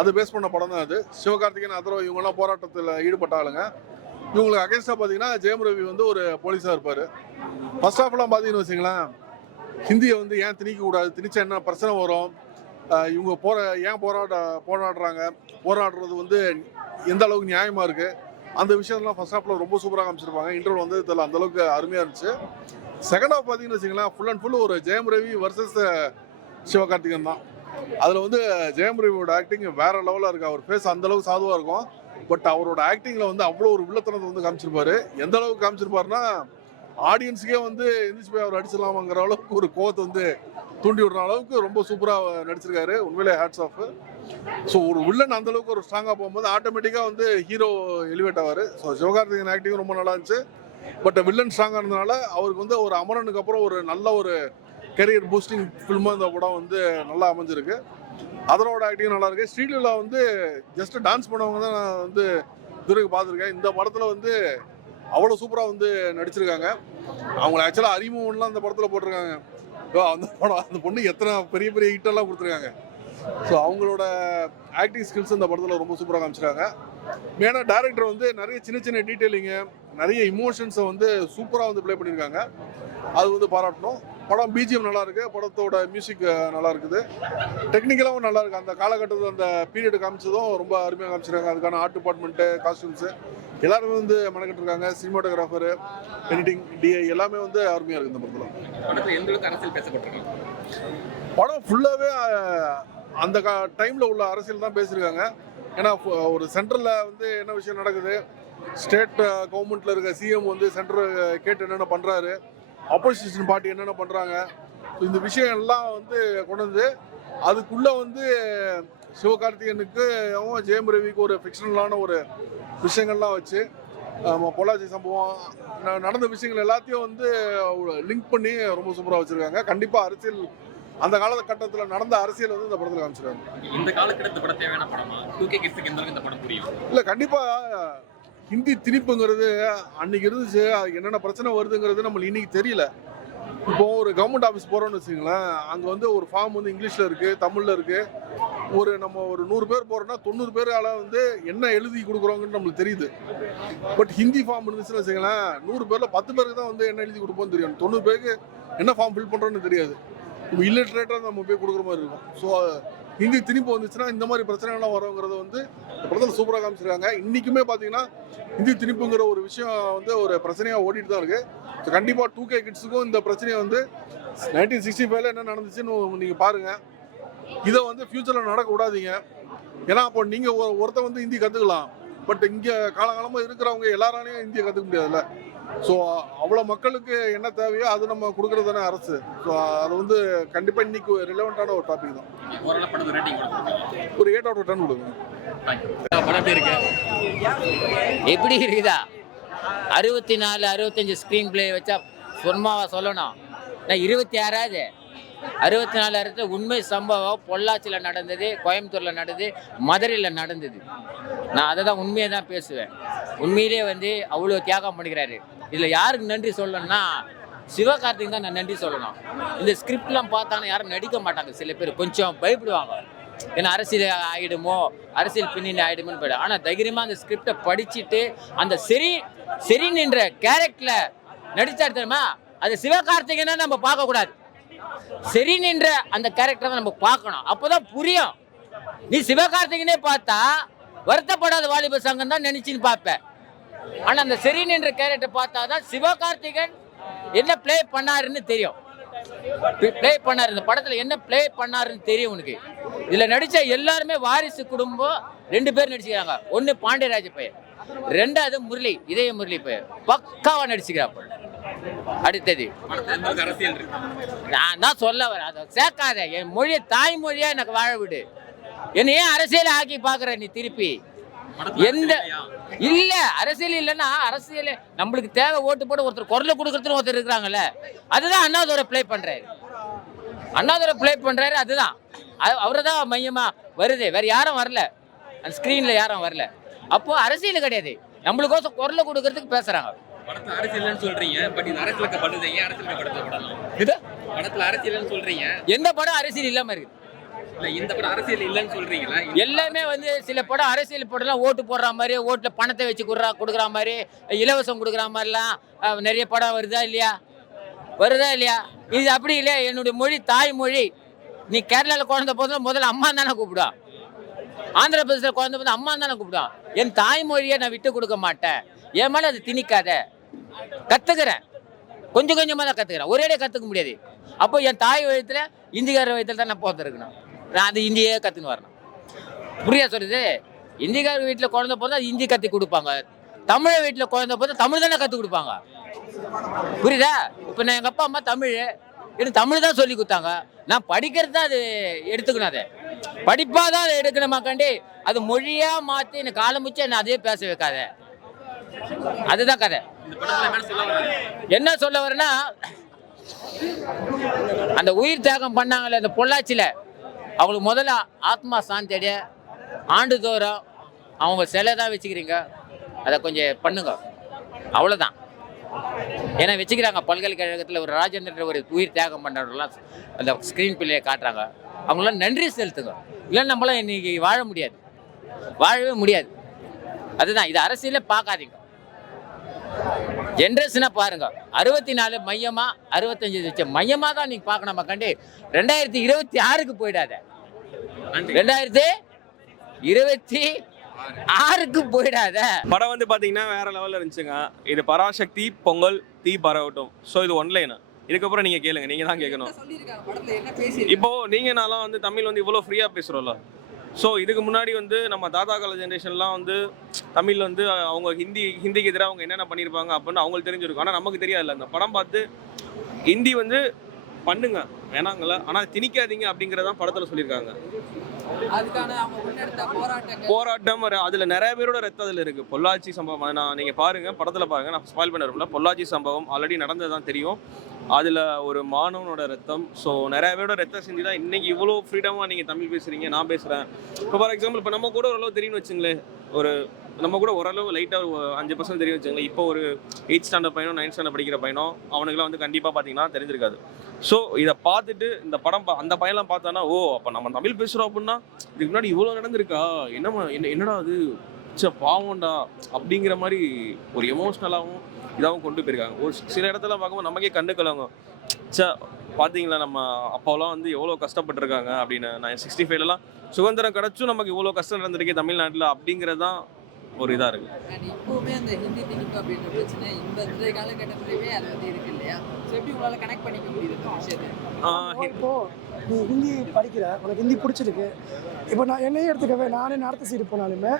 அதை பேஸ் பண்ண படம் தான் அது. சிவகார்த்திகேயன் அதர்வா இவங்கெல்லாம் போராட்டத்தில் ஈடுபட்ட ஆளுங்க. இவங்களுக்கு அகேன்ஸ்டாக பார்த்தீங்கன்னா ஜெயம் ரவி வந்து ஒரு போலீஸாக இருப்பார். ஃபர்ஸ்ட் ஹாஃப்லாம் பார்த்தீங்கன்னு வச்சுங்களேன், ஹிந்தியை வந்து ஏன் திணிக்கக்கூடாது, திணிச்சா என்ன பிரச்சனை வரும், இவங்க ஏன் போராடுறது வந்து எந்த அளவுக்கு நியாயமாக இருக்குது, அந்த விஷயம்லாம் ஃபர்ஸ்ட் ஹாஃபில் ரொம்ப சூப்பராக காமிச்சிருப்பாங்க. இன்டர்வல் வந்து இதில் அந்தளவுக்கு அருமையாக இருந்துச்சு. செகண்ட் ஹாஃப் பார்த்தீங்கன்னு வச்சுங்களேன், ஃபுல் அண்ட் ஃபுல் ஒரு ஜெயம் ரவி வர்சஸ் சிவகார்த்திகேயன் தான். அதில் வந்து ஜெயம் ரவியோட ஆக்டிங் வேறு லெவலில் இருக்குது. அவர் ஃபேஸ் அந்தளவுக்கு சாதுவாக இருக்கும். பட் அவரோட ஆக்டிங்கில் வந்து அவ்வளோ ஒரு வில்லத்தனத்தை வந்து காமிச்சிருப்பாரு. எந்த அளவுக்கு காமிச்சிருப்பாருன்னா ஆடியன்ஸுக்கே வந்து எந்திரிச்சு போய் அவர் அடிச்சிடலாமாங்கிற அளவுக்கு ஒரு கோவத்தை வந்து தூண்டி விடுற அளவுக்கு ரொம்ப சூப்பராக நடிச்சிருக்காரு. உண்மையிலே ஹேட்ஸ் ஆஃப். ஸோ ஒரு வில்லன் அந்த அளவுக்கு ஒரு ஸ்ட்ராங்காக போகும்போது ஆட்டோமேட்டிக்காக வந்து ஹீரோ எலிவேட் ஆவார். ஸோ சிவகார்த்திகேயன் ஆக்டிங் ரொம்ப நல்லா இருந்துச்சு. பட் வில்லன் ஸ்ட்ராங்காக இருந்ததுனால அவருக்கு வந்து ஒரு அமரனுக்கு அப்புறம் ஒரு நல்ல ஒரு கெரியர் பூஸ்டிங் ஃபில்மாக இந்த படம் வந்து நல்லா அமைஞ்சிருக்கு. அதரோட ஆக்டிங் நல்லா இருக்கு. ஸ்ரீலீலா வந்து ஜஸ்ட் டான்ஸ் பண்ணவங்க தான் நான் வந்து இதுவரைக்கும் பார்த்துருக்கேன். இந்த படத்தில் வந்து அவ்வளோ சூப்பராக வந்து நடிச்சிருக்காங்க. அவங்கள ஆக்சுவலாக அறிமுகம்லாம் அந்த படத்தில் போட்டிருக்காங்க. அந்த பொண்ணு எத்தனை பெரிய பெரிய ஹிட்டெல்லாம் கொடுத்துருக்காங்க. ஸோ அவங்களோட ஆக்டிங் ஸ்கில்ஸ் இந்த படத்தில் ரொம்ப சூப்பராக காமிச்சிருக்காங்க. மெயினாக டேரக்டர் வந்து நிறைய சின்ன சின்ன டீட்டெயிலிங்கு, நிறைய இமோஷன்ஸை வந்து சூப்பராக வந்து ப்ளே பண்ணியிருக்காங்க. அது வந்து பாராட்டணும். படம் பிஜிஎம் நல்லா இருக்கு, படத்தோட மியூசிக் நல்லா இருக்குது, டெக்னிக்கலாகவும் நல்லா இருக்கு. அந்த காலகட்டத்தில் அந்த பீரியட் காமிச்சதும் ரொம்ப அருமையாக காமிச்சிருக்காங்க. அதுக்கான ஆர்ட் டிபார்ட்மெண்ட்டு, காஸ்டியூம்ஸு எல்லாருமே வந்து மெனக்கிட்டு இருக்காங்க. சினிமாட்டோகிராஃபரு, எடிட்டிங், டிஐ எல்லாமே வந்து அருமையாக இருக்குது இந்த படத்தில். எந்த அளவுக்கு அரசியல் பேசப்பட்டிருக்காங்க? படம் ஃபுல்லாகவே அந்த டைமில் உள்ள அரசியல் தான் பேசியிருக்காங்க. ஏன்னா ஒரு சென்ட்ரலில் வந்து என்ன விஷயம் நடக்குது, ஸ்டேட் கவர்மெண்ட்டில் இருக்க சிஎம் வந்து சென்ட்ரல் கேட்டு என்னென்ன பண்ணுறாரு, ஆப்போசிஷன் பார்ட்டி என்னென்ன பண்ணுறாங்க, இந்த விஷயம் எல்லாம் வந்து கொண்டு வந்து அதுக்குள்ளே வந்து சிவகார்த்திகேயனுக்கு ஜெயம் ரவிக்கு ஒரு ஃபிக்ஷனலான ஒரு விஷயங்கள்லாம் வச்சு பொள்ளாச்சி சம்பவம் நடந்த விஷயங்கள் எல்லாத்தையும் வந்து லிங்க் பண்ணி ரொம்ப சூப்பராக வச்சுருக்காங்க. கண்டிப்பாக அரசியல் அந்த காலகட்டத்தில் நடந்த அரசியல் வந்து இந்த படத்தில் காமிச்சிருக்காங்க. இந்த காலகட்டத்து படம் தேவையான படமா? 2K கிட்ஸ்க்கு எந்த அளவுக்கு இந்த படம் புரியும்? இல்லை, கண்டிப்பாக ஹிந்தி திணிப்புங்கிறது அன்னைக்கு இருந்துச்சு. அது என்னென்ன பிரச்சனை வருதுங்கிறது நம்மளுக்கு இன்னைக்கு தெரியல. இப்போ ஒரு கவர்மெண்ட் ஆஃபீஸ் போகிறோம்னு வச்சுங்களேன், அங்கே வந்து ஒரு ஃபார்ம் வந்து இங்கிலீஷில் இருக்குது, தமிழில் இருக்குது. நம்ம ஒரு 100 பேர் போகிறோன்னா 90 பேரால் வந்து என்ன எழுதி கொடுக்குறோங்கன்னு நம்மளுக்கு தெரியுது. பட் ஹிந்தி ஃபார்ம் இருந்துச்சுன்னு வச்சுங்களேன், 100 பேரில் 10 பேருக்கு தான் வந்து என்ன எழுதி கொடுப்போம்னு தெரியும். 90 பேருக்கு என்ன ஃபார்ம் ஃபில் பண்ணுறோன்னு தெரியாது. இப்போ இல்லிட்ரேட்டாக நம்ம போய் கொடுக்குற மாதிரி இருக்கும். ஸோ ஹிந்தி திணிப்பு வந்துச்சுன்னா இந்த மாதிரி பிரச்சனைகள்லாம் வருங்கிறத வந்து இந்த படத்தில் சூப்பராக காமிச்சிருக்காங்க. இன்றைக்குமே பார்த்தீங்கன்னா ஹிந்தி திணிப்புங்கிற ஒரு விஷயம் வந்து ஒரு பிரச்சனையாக ஓடிட்டு தான் இருக்குது. ஸோ கண்டிப்பாக 2K கிட்ஸுக்கும் இந்த பிரச்சனையை வந்து 1965 என்ன நடந்துச்சுன்னு நீங்கள் பாருங்கள். இதை வந்து ஃப்யூச்சரில் நடக்க விடாதீங்க. ஏன்னா அப்போ நீங்கள் ஒருத்தர் வந்து ஹிந்தி கற்றுக்கலாம். பட் இங்கே காலகாலமாக இருக்கிறவங்க எல்லாராலையும் ஹிந்தியை கற்றுக்க முடியாதுல்ல. ஸோ அவ்வளோ மக்களுக்கு என்ன தேவையோ அது நம்ம கொடுக்குறது தானே அரசு. ஸோ அது வந்து கண்டிப்பாக இன்னைக்கு ரிலவெண்ட்டான ஒரு டாபிக் தான். ஒரு 8 out of 10 கொடுங்க. எப்படி இருக்குதா? 64 65 ஸ்க்ரீன் பிளே வச்சா சும்மாவா சொல்லணும்? நான் 26ஆவது 64 இடத்துல உண்மை சம்பவம் பொள்ளாச்சியில் நடந்தது, கோயம்புத்தூரில் நடந்தது, மதுரையில் நடந்தது. நான் அதை தான் உண்மையை தான் பேசுவேன். உண்மையிலே வந்து அவ்வளோ தியாகம் பண்ணிக்கிறாரு. இதில் யாருக்கு நன்றி சொல்லணும்னா சிவகார்த்திகேயன் தான் நான் நன்றி சொல்லணும். இந்த ஸ்கிரிப்ட்லாம் பார்த்தாங்கன்னா யாரும் நடிக்க மாட்டாங்க. சில பேர் கொஞ்சம் பயப்படுவாங்க, ஏன்னா அரசியல் ஆகிடுமோ, அரசியல் பின்னணி ஆகிடுமோன்னு போய்டும். ஆனால் தைரியமாக அந்த ஸ்கிரிப்டை படிச்சுட்டு அந்த சரி நின்ற கேரக்டரில் நடித்தார் தெரியுமா? அது சிவகார்த்திகேயனை நம்ம பார்க்கக்கூடாது, சரி நின்ற அந்த கேரக்டரை நம்ம பார்க்கணும். அப்போதான் புரியும். நீ சிவகார்த்திகேயனே பார்த்தா வருத்தப்படாத வாலிப சங்கம் தான் நினைச்சுன்னு பார்ப்பேன். ஆனால் அந்த சரி நின்ற கேரக்டர் பார்த்தா தான் சிவகார்த்திகேயன் என்ன பிளே பண்ணாருன்னு தெரியும். ப்ளே பண்ணாரு. இந்த படத்துல என்ன ப்ளே பண்ணாருன்னு தெரியும் உனக்கு. இதுல நடிச்ச எல்லாருமே வாரிசு குடும்பம் 2 பேர் நடிச்சுக்கிறாங்க. ஒன்னு பாண்டியராஜ பையன், 2வது முரளி, இதய முரளி பையன் பக்காவா நடிச்சுக்கிறாப்ப. அடுத்தது அரசியல் இருக்கு. நான் தான் சொல்ல வரேன், அதை சேர்க்காத. என் மொழியை தாய்மொழியா எனக்கு வாழ விடு. என்ன ஏன் அரசியல் ஆக்கி பாக்குற நீ திருப்பி? எந்த இல்ல அரசியல் இல்லைன்னா அரசியல் நம்மளுக்கு தேவை ஓட்டு போட்டு ஒருத்தர் குரலை கொடுக்கறதுன்னு ஒருத்தர் இருக்கிறாங்கல்ல, அதுதான் அண்ணாதுரை ப்ளே பண்றாரு. அண்ணாதுரை ப்ளே பண்றாரு, அதுதான் அவரை தான் மையமா வருது. வேற யாரும் வரல, அந்த ஸ்கிரீன்ல யாரும் வரல. அப்போ அரசியல் கிடையாது, நம்மளுக்கோசம் குரலை கொடுக்கறதுக்கு பேசுறாங்க. படத்துல அரசியல்னு சொல்றீங்க, பட் இது அரசியலுக்கு பண்ணுது. ஏன் அரசியலுக்கு படத்துல படம் இது படத்துல அரசியல்னு சொல்றீங்க, எந்த படம் அரசியல் இல்லாம இருக்கு? இல்ல இந்த படம் அரசியல் இல்லைன்னு சொல்றீங்களா? எல்லாமே வந்து சில படம் அரசியல் படம்லாம் ஓட்டு போடுற மாதிரி, ஓட்டுல பணத்தை வச்சு கொடுக்குற மாதிரி, இலவசம் கொடுக்குற மாதிரிலாம் நிறைய படம் வருதா இல்லையா? இது அப்படி இல்லையா? என்னுடைய மொழி தாய்மொழி. நீ கேரளாவில் குழந்தை போதும் முதல்ல அம்மா தானே கூப்பிடுவான், ஆந்திர பிரதேசத்தில் குழந்தை போதும் அம்மா தானே கூப்பிடுவான். என் தாய்மொழியை நான் விட்டு கொடுக்க மாட்டேன். என் மேலே அது திணிக்காத. கற்றுக்கிறேன், கொஞ்சம் கொஞ்சமாக தான் கற்றுக்கிறேன், ஒரேடியே கற்றுக்க முடியாது. அப்போ என் தாய் வயத்தில் இந்திக்கார வயத்தில் தான் நான் போத்திருக்கணும். நான் அது இந்தியே கற்றுன்னு வரணும். புரியா சொல்லுது? இந்திக்கார வீட்டில் குழந்தை போதா இந்தி கற்றுக் கொடுப்பாங்க, தமிழ் வீட்டில் குழந்தை போதா தமிழ் தானே கற்றுக் கொடுப்பாங்க. புரியுதா? இப்போ நான் எங்கள் அப்பா அம்மா தமிழ், எனக்கு தமிழ் தான் சொல்லி கொடுத்தாங்க. நான் படிக்கிறது தான் அது எடுத்துக்கணும். அதை படிப்பாக தான் அதை எடுக்கணுமாக்காண்டி அது மொழியாக மாற்றி எனக்கு காலமுச்சு என்ன அதே பேச வைக்காத. அதுதான் கதை. என்ன சொல்ல வரேன்னா, அந்த உயிர் தியாகம் பண்ணாங்கல்ல அந்த பொள்ளாச்சியில், அவங்களுக்கு முதல்ல ஆத்மா சாந்தி அடைய ஆண்டுதோறும் அவங்க சிலை தான் வச்சுக்கிறீங்க, அதை கொஞ்சம் பண்ணுங்க, அவ்வளோதான். ஏன்னா வச்சுக்கிறாங்க பல்கலைக்கழகத்தில் ஒரு ராஜேந்திர ஒரு உயிர் தியாகம் பண்ணுறவங்களாம் அந்த ஸ்க்ரீன் பிள்ளையை காட்டுறாங்க. அவங்களாம் நன்றி செலுத்துங்க. இல்லைன்னா நம்மளாம் இன்னைக்கு வாழவே முடியாது. அதுதான், இது அரசியலே பார்க்காதீங்க, ஜென்ரேஷனா பாருங்க. 64 மையமா 65 லட்சம் மையமா தான் நீங்க பார்க்கணுமா கண்டி. 2026க்கு போயிடாத, 2026க்கு போயிடாத. படம் வந்து பாத்தீங்கன்னா வேற லெவல்ல இருந்துச்சுங்க. இது பராசக்தி பொங்கல் தீ பரவட்டும். ஸோ இது ஒன்லைன். இதுக்கப்புறம் நீங்க கேளுங்க, நீங்க தான் கேட்கணும். இப்போ நீங்க நான்லாம் வந்து தமிழ் வந்து இவ்வளோ ஃப்ரீயா பேசுறோம்ல. ஸோ இதுக்கு முன்னாடி வந்து நம்ம தாத்தா கால ஜென்ரேஷன்லாம் வந்து தமிழ் வந்து அவங்க ஹிந்திக்கு எதிராக அவங்க என்னென்ன பண்ணியிருப்பாங்க அப்படின்னு அவங்களுக்கு தெரிஞ்சிருக்கும். ஆனால் நமக்கு தெரியாதுல்ல. அந்த படம் பார்த்து ஹிந்தி வந்து பண்ணுங்க வேணாங்களா, ஆனால் திணிக்காதீங்க அப்படிங்கிறதான் படத்தில் சொல்லியிருக்காங்க. போராட்டம் அதில் நிறைய பேரோட ரத்தம் அதில் இருக்குது. பொள்ளாச்சி சம்பவம் நீங்கள் பாருங்கள், படத்தில் பாருங்கள், நான் ஸ்பாயில் பண்ண விரும்பல. பொள்ளாச்சி சம்பவம் ஆல்ரெடி நடந்ததான் தெரியும். அதில் ஒரு மாணவனோட ரத்தம். ஸோ நிறைய பேரோட ரத்தம் செஞ்சு தான் இன்றைக்கி இவ்வளோ ஃப்ரீடமாக நீங்கள் தமிழ் பேசுகிறீங்க, நான் பேசுகிறேன். இப்போ ஃபார் எக்ஸாம்பிள் இப்போ நம்ம கூட ஓரளவு தெரியும்னு வச்சுங்களேன், நம்ம கூட ஓரளவு லைட்டாக ஒரு 5% தெரியும் வச்சுங்களேன். இப்போ ஒரு 8th ஸ்டாண்டர்ட் பையனோ 9th ஸ்டாண்டர்ட் படிக்கிற பையனோ அவனுக்குலாம் வந்து கண்டிப்பாக பார்த்தீங்கன்னா தெரிஞ்சிருக்காது. ஸோ இதை பார்த்துட்டு இந்த படம் அந்த பையன்லாம் பார்த்தானா, ஓ அப்போ நம்ம தமிழ் பேசுகிறோம் அப்படின்னா இதுக்கு முன்னாடி இவ்வளோ நடந்திருக்கா, என்னடா அது பாவம்டா அப்படிங்கிற மாதிரி ஒரு எமோஷ்னலாகவும் இதாகவும் கொண்டு போயிருக்காங்க. ஒரு சில இடத்துல பார்க்கும்போது நமக்கே கண்டு கலங்க, பார்த்தீங்களா நம்ம அப்பாவெல்லாம் வந்து எவ்வளோ கஷ்டப்பட்டுருக்காங்க அப்படின்னு. 65லலாம் சுதந்திரம் கிடச்சும் நமக்கு இவ்வளோ கஷ்டம் நடந்திருக்கே தமிழ்நாட்டில் அப்படிங்கிறது தான் ஒரு இதாக இருக்குது. இப்போவுமே அந்த ஹிந்தி திணிப்பு அப்படின்ற பிரச்சனை இந்த காலகட்டத்திலேயுமே அது வந்து இருக்கு இல்லையா? ஸோ எப்படி உங்களால் கனெக்ட் பண்ணிக்க முடியுது விஷயத்தை? இப்போ நீ ஹிந்தி படிக்கிற, உனக்கு ஹிந்தி பிடிச்சிருக்கு. இப்போ நான் என்னையே எடுத்துக்கவே, நானே நார்த் சைடு போனாலுமே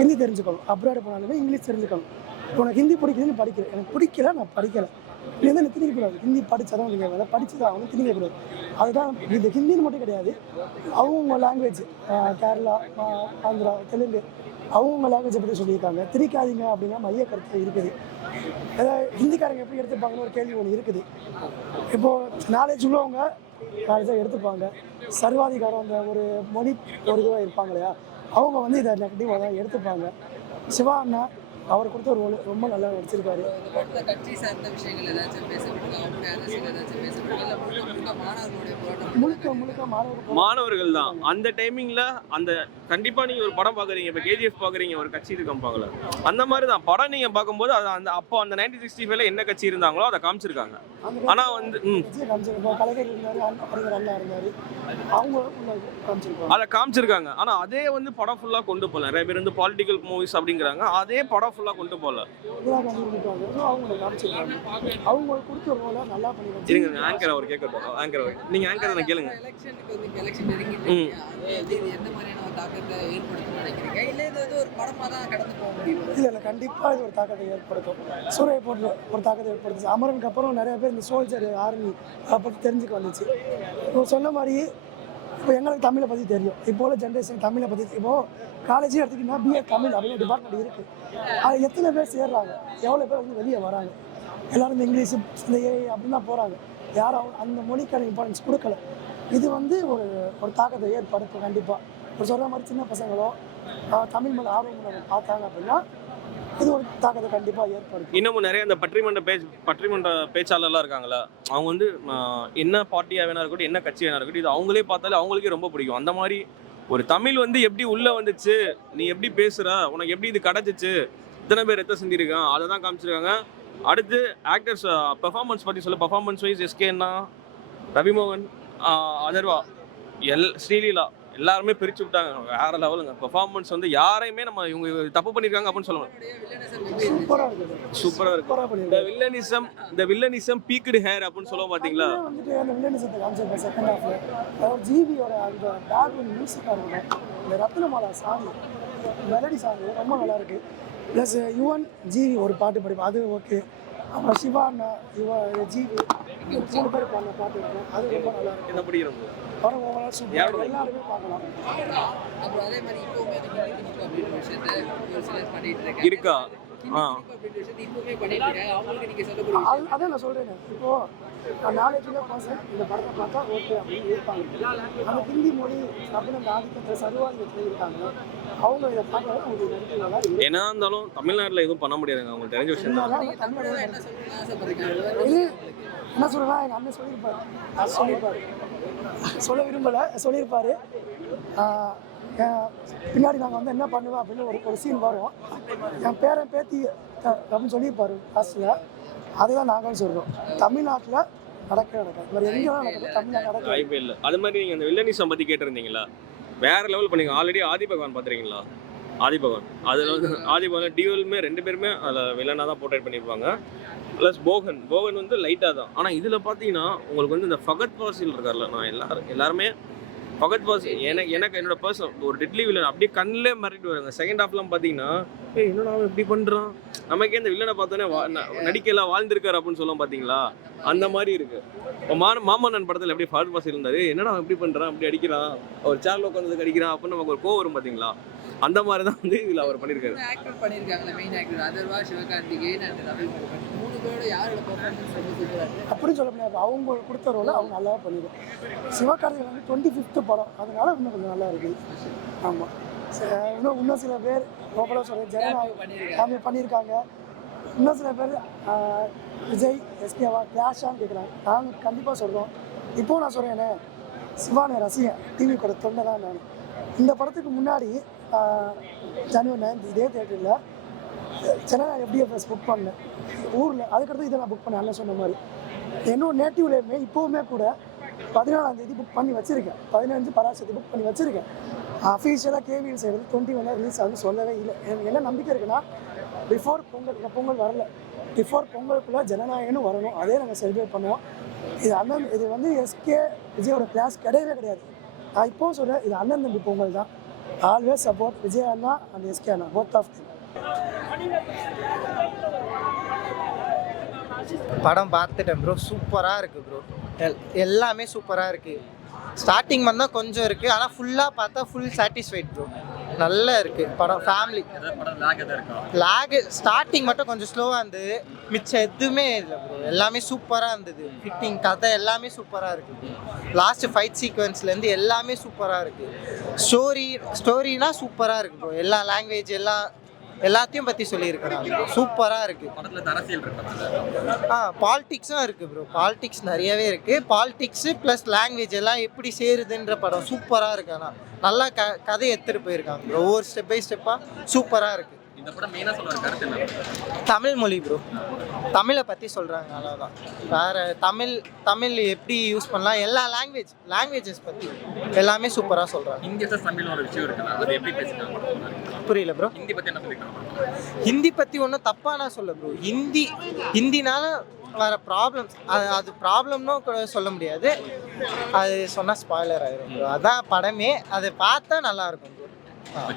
ஹிந்தி தெரிஞ்சுக்கணும், அப்ராடு போனாலுமே இங்கிலீஷ் தெரிஞ்சுக்கணும். இப்போ உனக்கு ஹிந்தி பிடிக்குதுன்னு படிக்கிறேன், எனக்கு பிடிக்கல நான் படிக்கலை, நீ வந்து எனக்கு திணிக்கக்கூடாது. ஹிந்தி படித்தாதான் நீங்கள் வேலை, படிச்சுதான் அவனுக்கு திணிக்கக்கூடாது. அதுதான் இந்த ஹிந்தின்னு மட்டும் கிடையாது, அவங்க லாங்குவேஜ் கேரளா, ஆந்திரா, தெலுங்கு அவங்க லாங்குவேஜை பற்றி சொல்லியிருக்காங்க. திணிக்காதீங்க அப்படின்னா மைய கருத்து இருக்குது. அதாவது ஹிந்திக்காரங்க எப்படி எடுத்துப்பாங்கன்னு ஒரு கேள்வி ஒன்று இருக்குது. இப்போது நாலேஜ் உள்ளவங்க நாலேஜாக எடுத்துப்பாங்க, சர்வாதிகாரம் அந்த ஒரு மொழி ஒரு இதுவாக இருப்பாங்க இல்லையா, அவங்க வந்து இதை நெகட்டிவாக தான் எடுத்துப்பாங்க. சிவா அண்ணா அவர் கொடுத்த ஒரு ரொம்ப நல்லா நடிச்சிருக்காரு. கட்சி சார்ந்த விஷயங்கள் ஏதாச்சும் முழுக்க மாணவர்கள் தான் அந்த டைமிங்ல. அந்த கண்டிப்பா நீங்க ஒரு படம் பாக்குறீங்க, இப்போ KGF பாக்குறீங்க, ஒரு கட்சி இருக்காங்கல்ல, அந்த மாதிரி தான் படம் நீங்க பார்க்கும்போது அது அந்த அப்போ அந்த 1965ல என்ன கட்சி இருந்தாங்களோ அதை காமிச்சிருக்காங்க. ஆனா வந்து அதை காமிச்சிருக்காங்க. ஆனா அதே வந்து படம் ஃபுல்லா கொண்டு போகல. நிறைய பேர் வந்து பாலிட்டிக்கல் மூவிஸ் அப்படிங்கிறாங்க, அதே படம் ஃபுல்லாக கொண்டு போகல. இந்திரா காந்தி இருக்காங்க, அவங்க காமிச்சிருக்காங்க. அவங்க கொடுத்த ரோலை நல்லா பண்ணிருக்காங்க. இருங்க ஆங்கர் அவர் கேட்கட்டும். ஆங்கர் நீங்கள் ஆங்கர் தானே கேளுங்க. எலெக்ஷனுக்கு வந்து எலெக்ஷன் நெருங்கிட்டு இது எந்த மாதிரியான ஒரு தாக்கத்தை ஏற்படுத்தும்னு நினைக்கிறீங்க? இல்லை இது வந்து ஒரு படமாக தான் கடந்து போக முடியும்? இல்லை கண்டிப்பாக இது ஒரு தாக்கத்தை ஏற்படுத்தும். சூரிய போட்டு ஒரு தாக்கத்தை ஏற்படுத்துச்சு. அமரனுக்கு அப்புறம் நிறைய பேர் இந்த சோல்ஜர் ஆர்மி அதை பற்றி தெரிஞ்சுக்க வந்துச்சு. இப்போ சொன்ன மாதிரி இப்போ எங்களுக்கு தமிழை பற்றி தெரியும். இப்போ உள்ள ஜென்ரேஷன் தமிழை பற்றி இப்போது காலேஜே எடுத்துக்கிட்டா பிஏ தமிழ் அப்படின்னு டிபார்ட்மெண்ட் இருக்குது. அது எத்தனை பேர் சேர்றாங்க, எவ்வளோ பேர் வந்து வெளியே வராங்க. எல்லோரும் இந்த இங்கிலீஷு இந்த ஏஐ அப்படின்னு தான் போகிறாங்க. யாரும் அந்த மொழிக்கான இம்பார்ட்டன்ஸ் கொடுக்கல. இது வந்து ஒரு தாக்கத்தை ஏற்படுத்தும் கண்டிப்பாக. ஒரு சொல்கிற மாதிரி சின்ன பசங்களோ தமிழ் மேலே ஆர்வம் பார்த்தாங்க அப்படின்னா இது ஒரு தாக்கத்தை கண்டிப்பாக ஏற்படுத்தும். இன்னமும் நிறைய இந்த பட்டிமன்ற பேச்சாளர்லாம் இருக்காங்களா, அவங்க வந்து என்ன பார்ட்டியாக வேணா இருக்கட்டும், என்ன கட்சி வேணா இருக்கட்டும், இது அவங்களே பார்த்தாலே அவங்களுக்கே ரொம்ப பிடிக்கும். அந்த மாதிரி ஒரு தமிழ் வந்து எப்படி உள்ளே வந்துச்சு, நீ எப்படி பேசுகிற, உனக்கு எப்படி இது கிடச்சிச்சு, இத்தனை பேர் ரத்தம் சிந்திருக்கான், அதை தான் காமிச்சிருக்காங்க. அடுத்து ஆக்டர்ஸ் பெர்ஃபார்மன்ஸ் பற்றி சொல்ல, பெர்ஃபார்மன்ஸ் வைஸ் எஸ்கேன்னா ரவிமோகன், அதர்வா, ஸ்ரீலீலா எல்லாருமே பிரித்து விட்டாங்க. வேற லெவலுங்க பெர்ஃபார்மன்ஸ் வந்து யாரையுமே நம்ம இவங்க தப்பு பண்ணியிருக்காங்க அப்படின்னு சொல்லணும். சூப்பராக இருக்கு. இந்த வில்லனிசம் பீக்டு ஹேர் அப்படின்னு சொல்லுவோம் பார்த்தீங்களா. வந்துட்டு அந்த வில்லனிசத்தை காமிச்சிருப்பேன் செகண்ட் ஹாஃப்ல. ஜிவியோட அந்த பேக்ரவுண்ட் மியூசிக்காக இருக்கட்டும், இந்த ரத்னமாலா சாங் மெலடி சாங் ரொம்ப நல்லா இருக்கு. ப்ளஸ் யுவன் ஜிவி ஒரு பாட்டு படிப்போம், அது ஓகே. அப்புறம் சிவா ஜிவி 3 பேர் பாடின பாட்டு இருக்கும், அது ரொம்ப நல்லா இருக்கு. என்ன பிடிக்கும் படம் ஓவரால் சூப்பர், எல்லாருமே பார்க்கலாம். அப்புறம் அதே மாதிரி இப்போவுமே அந்த ஹிந்தி திணிப்பு அப்படின்ற விஷயத்தை ஒரு சிலர் பண்ணிட்டு இருக்காங்க. இருக்கா? அப்படின்ற விஷயத்தை இப்போவுமே பண்ணிட்டு இருக்காங்க. அவங்களுக்கு நீங்கள் சொல்லக்கூடிய அதான் நான் சொல்கிறேன். இப்போது நாலேஜுள்ள பர்சன் இந்த படத்தை பார்த்தா ஓகே அப்படின்னு இருப்பாங்க. அந்த ஹிந்தி மொழி அப்படின்னு அந்த ஆதிக்கத்தில் சர்வாதிக்கத்தில் இருக்காங்க. அவங்க இதை பார்க்கறது அவங்களுக்கு நடிக்கிறதா இருக்கு. என்ன இருந்தாலும் தமிழ்நாட்டில் எதுவும் பண்ண முடியாதுங்க, அவங்களுக்கு தெரிஞ்ச விஷயம் தான். என்ன சொல்லணும்னு ஆசைப்படுறீங்க? என்ன சொல்கிறேன்னா எங்கள் அண்ணன் சொல்லியிருப்பார், சொல்ல விரும்பலை, சொல்லியிருப்பார். பின்னாடி நாங்கள் வந்து என்ன பண்ணுவோம் அப்படின்னு ஒரு சீன் வரும். என் பேரன் பேத்தி அப்படின்னு சொல்லியிருப்பார் லாஸ்ட்டில். அதுதான் நாங்களும் சொல்கிறோம். தமிழ்நாட்டில் நடக்காது, வேறு எங்கேயும் நடக்குது, தமிழ்நாடு நடக்காது. வாய்ப்பே இல்லை. அது மாதிரி நீங்கள் அந்த வில்லனிசம் பற்றி கேட்டிருந்தீங்களா, வேற லெவல் பண்ணிங்க. ஆல்ரெடி ஆதி பகவான் பார்த்துருக்கீங்களா? ஆதி பகவான் அதில் வந்து ஆதி பகவான் டியூவலுமே 2 பேருமே அதில் வில்லனாக தான் போர்ட்ரேட் பண்ணியிருப்பாங்க. ப்ளஸ் போகன் வந்து லைட்டாக தான். ஆனால் இதில் பார்த்தீங்கன்னா உங்களுக்கு வந்து இந்த ஃபகத் ஃபாசில் இருக்கார்ல, நான் எல்லாருமே ஃபகத் ஃபாசில் எனக்கு என்னோட பர்சன் ஒரு டெட்லி வில்லன் அப்படியே கண்ணிலே மிரட்டிட்டு வருங்க. செகண்ட் ஹாஃப்லாம் பார்த்தீங்கன்னா என்னடா அவன் இப்படி பண்ணுறான், நமக்கே இந்த வில்லனை பார்த்தோன்னே நடிக்கலாம் வாழ்ந்திருக்காரு அப்படின்னு சொல்லுவோம் பார்த்தீங்களா, அந்த மாதிரி இருக்குது. இப்போ மாமன்னன் படத்தில் எப்படி ஃபகத் ஃபாசில் இருந்தார், என்னடா அவன் எப்படி பண்ணுறான், அப்படி அடிக்கிறான், அவர் சேரில் உட்காந்து அடிக்கிறான் அப்படின்னு நமக்கு ஒரு கோவம் வரும் பார்த்தீங்களா. அந்த மாதிரி தான் வந்து இதில் அவர் பண்ணியிருக்காரு. ஆக்டர் பண்ணியிருக்காங்க main actor Atharva, Sivakarthikeyan and Ravi Mohan 3 பேரோட யாரோட பெர்ஃபார்மன்ஸ் ரொம்ப சூப்பராக இருக்குது அப்படின்னு சொல்ல முடியாது. அவங்க கொடுத்த ரோலை அவங்க நல்லா பண்ணிடுவோம். சிவகார்த்திகேயன் வந்து 25th படம், அதனால இன்னும் கொஞ்சம் நல்லா இருக்குது. ஆமாம், இன்னும் சில பேர் ஓப்பனாக சொல்கிறேன் ஜனநாயகம் பண்ணியிருக்காங்க. இன்னும் சில பேர் விஜய் எஸ்கேவா கிளாஷான்னு கேட்குறாங்க. நாங்கள் கண்டிப்பாக சொல்கிறோம். இப்போது நான் சொல்கிறேனே, சிவான ரசிகன், டிவி கூட தொண்டை தான் நான். இந்த படத்துக்கு முன்னாடி ஜனவரி 9 இதே தேட்டரில் ஜனநாயகம் FDFS புக் பண்ணேன் ஊரில். அதுக்கடுத்து இதை நான் புக் பண்ணேன் அண்ணன் சொன்ன மாதிரி. என்னோட நேட்டிவ்லேயுமே இப்போவுமே கூட 14ஆம் தேதி புக் பண்ணி வச்சுருக்கேன். 15 பராசக்தி புக் பண்ணி வச்சுருக்கேன். அஃபீஷியலாக கேவிஎல் சைடு 21 ரிலீஸ் ஆகுது சொல்லவே இல்லை. எனக்கு என்ன நம்பிக்கை இருக்குன்னா, பிஃபோர் பொங்கல் வரல, பிஃபோர் பொங்கலுக்குள்ளே ஜனநாயகன்னு வரணும். அதே நாங்கள் செலிப்ரேட் பண்ணுவோம். இது வந்து எஸ்கே விஜயோட கிளாஸ் கிடையவே கிடையாது. நான் இப்போவும் சொல்கிறேன், இது அண்ணன் தம்பி பொங்கல் தான். ஆல்வேஸ் சப்போர்ட் விஜய் அண்ணா அண்ட் எஸ்கே அண்ணா, போத் ஆஃப் தெம். படம் பார்த்துட்டேன் ப்ரோ, சூப்பராக இருக்குது ப்ரோ. எல்லாமே சூப்பராக இருக்குது. ஸ்டார்டிங் வந்தால் கொஞ்சம் இருக்குது, ஆனால் ஃபுல்லாக பார்த்தா ஃபுல் சாட்டிஸ்ஃபைட் ப்ரோ. நல்லா இருக்குது படம். ஃபேமிலி லேக் ஸ்டார்டிங் மட்டும் கொஞ்சம் ஸ்லோவாக இருந்தது, மிச்சம் எதுவுமே இல்லை ப்ரோ. எல்லாமே சூப்பராக இருந்தது. ஃபிட்டிங் கதை எல்லாமே சூப்பராக இருக்குது. லாஸ்ட் ஃபைட் சீக்வன்ஸ்லேருந்து எல்லாமே சூப்பராக இருக்குது. ஸ்டோரினா சூப்பராக இருக்குது ப்ரோ. எல்லா லாங்குவேஜ் எல்லாத்தையும் பற்றி சொல்லியிருக்கிறாங்க. சூப்பராக இருக்குது. பாலிடிக்ஸும் இருக்குது ப்ரோ. பாலிடிக்ஸ் நிறையவே இருக்குது. பாலிடிக்ஸு ப்ளஸ் லாங்குவேஜ் எல்லாம் எப்படி சேருதுன்ற படம் சூப்பராக இருக்குது. ஆனால் நல்லா கதையை எடுத்துகிட்டு போயிருக்காங்க ப்ரோ. ஒவ்வொரு ஸ்டெப் பை ஸ்டெப்பாக சூப்பராக இருக்குது. இந்த படம் மெயினா சொல்ற ஒரு கருத்து என்ன? தமிழ் மொழி ப்ரோ, தமிழை பற்றி சொல்கிறாங்க, அவ்வளோதான். வேறு தமிழ் எப்படி யூஸ் பண்ணலாம், எல்லா லாங்குவேஜஸ் பற்றி எல்லாமே சூப்பராக சொல்கிறாங்க. ஹிந்தி versus தமிழ் ஒரு விஷயம் இருக்குல்ல, அது எப்படி பேசுறாங்க? புரியல ப்ரோ. ஹிந்தி பத்தி என்ன சொல்லிருக்காங்க? ஹிந்தி பற்றி ஒன்றும் தப்பானா சொல்ல ப்ரோ. ஹிந்தினால வர ப்ராப்ளம்ஸ் அது ப்ராப்ளம்னும் கூட சொல்ல முடியாது, அது சொன்னால் ஸ்பாய்லர் ஆயிரும் ப்ரோ. அதான் படமே, அதை பார்த்தா நல்லா இருக்கும் ப்ரோ.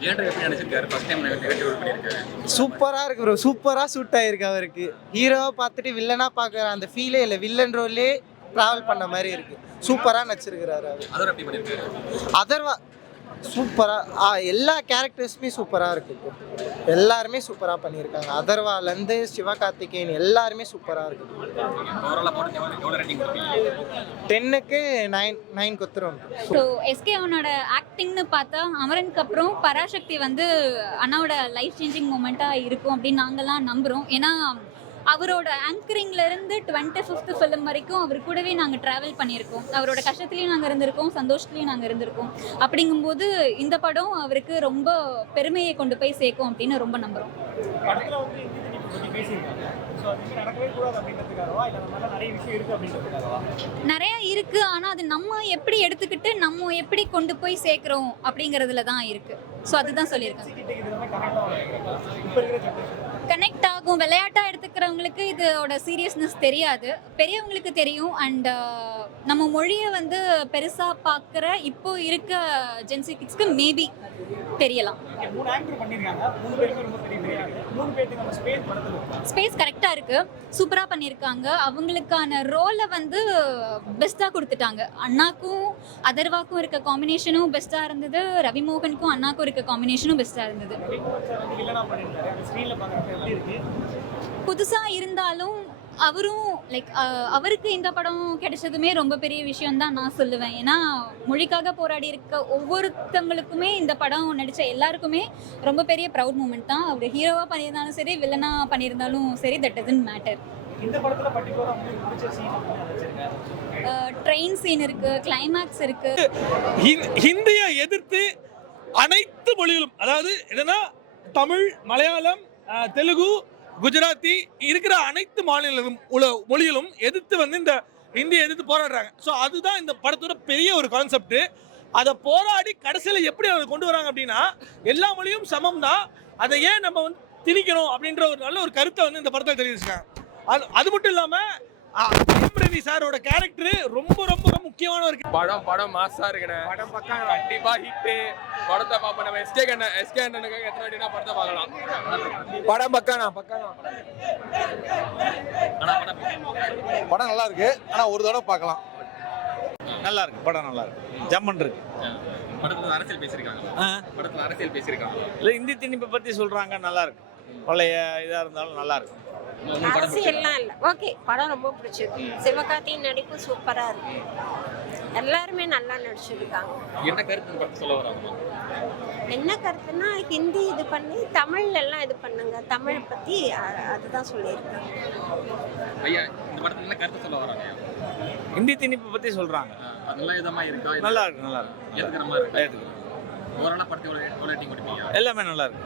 ஜெயண்டர் எப்படி நினைச்சிருக்காரு? ஃபர்ஸ்ட் டைம் நெகட்டிவ் ரோல் பண்ணிருக்காரு. சூப்பராக இருக்கு ப்ரோ, சூப்பராக சூட் ஆயிருக்கு அவருக்கு. ஹீரோவை பார்த்துட்டு வில்லனா பார்க்குற அந்த ஃபீலே இல்லை, வில்லன் ரோல்லே ட்ராவல் பண்ண மாதிரி இருக்கு. சூப்பராக நடிச்சிருக்கிறாரு அவர். அதர் எப்படி பண்ணிருக்காரு? அதர்வா சூப்பராக, எல்லா கேரக்டர்ஸுமே சூப்பராக இருக்கு ப்ரோ. எல்லாருமே சூப்பராக பண்ணியிருக்காங்க. அதர்வாலேருந்து சிவகார்த்திகேயன் எல்லாருமே சூப்பராக இருக்கு. ஓவராலா போட்டு எவ்வளவு ரேட்டிங் கொடுப்பீங்க? 10க்கு 9 கொடுத்துருவோம். ஸோ எஸ்கே அவனோட ஆக்டிங்னு பார்த்தா அமரனுக்கு அப்புறம் பராசக்தி வந்து அண்ணாவோட லைஃப் சேஞ்சிங் மூமெண்ட்டாக இருக்கும் அப்படின்னு நாங்கள்லாம் நம்புகிறோம். ஏன்னா அவரோட ஆங்கரிங்லேருந்து 25th ஃபிலிம் வரைக்கும் அவர் கூடவே நாங்கள் ட்ராவல் பண்ணியிருக்கோம். அவரோட கஷ்டத்துலேயும் நாங்கள் இருந்திருக்கோம், சந்தோஷத்துலேயும் நாங்கள் இருந்திருக்கோம். அப்படிங்கும்போது இந்த படம் அவருக்கு ரொம்ப பெருமையை கொண்டு போய் சேர்க்கும் அப்படின்னு ரொம்ப நம்புகிறோம். நிறைய இருக்கு, ஆனா அது நம்ம எப்படி எடுத்துக்கிட்டு நம்ம எப்படி கொண்டு போய் சேர்க்கிறோம் அப்படிங்கறதுல தான் இருக்கு. ஸோ அதுதான் சொல்லியிருக்கேன். கனெக்ட் ஆகும். விளையாட்டா எடுத்துக்கிறவங்களுக்கு இதோட சீரியஸ்னஸ் தெரியாது, பெரியவங்களுக்கு தெரியும். அண்ட் நம்ம மொழியை வந்து பெருசா பார்க்குற இப்போ இருக்க ஜென்சி கிட்ஸ்க்கு மேபி தெரியலாம். ஸ்பேஸ் கரெக்டா இருக்கு, சூப்பரா பண்ணியிருக்காங்க. அவங்களுக்கான ரோலை வந்து பெஸ்டா கொடுத்துட்டாங்க. அண்ணாக்கும் அதர்வாக்கும் இருக்க காம்பினேஷனும் பெஸ்டா இருந்தது, ரவிமோகனுக்கும் அண்ணாக்கும் இருக்க காம்பினேஷனும் பெஸ்டா இருந்தது. புதுசா இருந்தாலும் அவரும் லைக் அவருக்கு இந்த படம் கிடைச்சதுமே ரொம்ப பெரிய விஷயம் தான் நான் சொல்லுவேன். ஏன்னா மொழிக்காக போராடி இருக்க ஒவ்வொருத்தவங்களுக்குமே இந்த படம் நடித்த எல்லாருக்குமே ரொம்ப பெரிய ப்ரௌட் மூமெண்ட் தான். அவர் ஹீரோவாக பண்ணியிருந்தாலும் சரி, வில்லனாக பண்ணியிருந்தாலும் சரி, that doesn't matter. Train scene இருக்கு, கிளைமேக்ஸ் இருக்கு. ஹிந்தியை எதிர்த்து அனைத்து மொழிகளும், அதாவது என்னன்னா தமிழ், மலையாளம், தெலுங்கு, குஜராத்தி இருக்கிற அனைத்து மாநிலங்களும் மொழிகளும் எதிர்த்து வந்து இந்த ஹிந்தியை எதிர்த்து போராடுறாங்க. ஸோ அதுதான் இந்த படத்தோட பெரிய ஒரு கான்செப்ட். அதை போராடி கடைசியில் எப்படி அவங்க கொண்டு வராங்க அப்படின்னா, எல்லா மொழியும் சமம் தான், அதை ஏன் நம்ம வந்து திணிக்கணும் அப்படின்ற ஒரு நல்ல ஒரு கருத்தை வந்து இந்த படத்தில் தெரிவிச்சிருக்காங்க. அது மட்டும் இல்லாமல் ரவி சாரோட கேரக்டர் ரொம்ப ரொம்ப ரொம்ப முக்கியமான ஒரு படம் மாசா இருக்குண்ணே. படம் பக்கம் கண்டிப்பா ஹிட். படத்தை பார்ப்போம். நம்ம எஸ்கே அண்ணனுக்காக எத்தனை வாட்டினா படத்தை பார்க்கலாம். படம் பக்கானா படம் நல்லா இருக்கு, ஆனா ஒரு தடவை பார்க்கலாம். நல்லா இருக்கு, படம் நல்லா இருக்கு, ஜம்மன் இருக்கு. படத்துல அரசியல் பேசியிருக்காங்க. இல்லை, இந்தி திணிப்பை பற்றி சொல்கிறாங்க, நல்லா இருக்கு. பழைய இதாக இருந்தாலும் நல்லா இருக்கு. அரசியல்லாம் இல்லை, ஓகே. படம் ரொம்ப பிடிச்சிருக்கு. சிவகார்த்தியின் நடிப்பு சூப்பராக இருக்கு. எல்லாருமே நல்லா நடிச்சிருக்காங்க. என்ன கருத்து படம் சொல்ல வராங்க? என்ன கருத்துன்னா, ஹிந்தி இது பண்ணி தமிழ்ல எல்லாம் இது பண்ணுங்க, தமிழ் பற்றி அதுதான் சொல்லியிருக்காங்க. ஐயா, இந்த படத்துல என்ன கருத்து சொல்ல வராங்க? இந்தி திணிப்பை பற்றி சொல்கிறாங்க. அதெல்லாம் இதமா இருக்கா? நல்லா இருக்கு, நல்லா இருக்கு, ஏற்றுக்கிற மாதிரி இருக்கு. ஏற்றுக்கிறேன். ஓவராலா படத்தை எவ்வளோ ரேட்டிங் கொடுப்பீங்க? எல்லாமே நல்லா இருக்கு.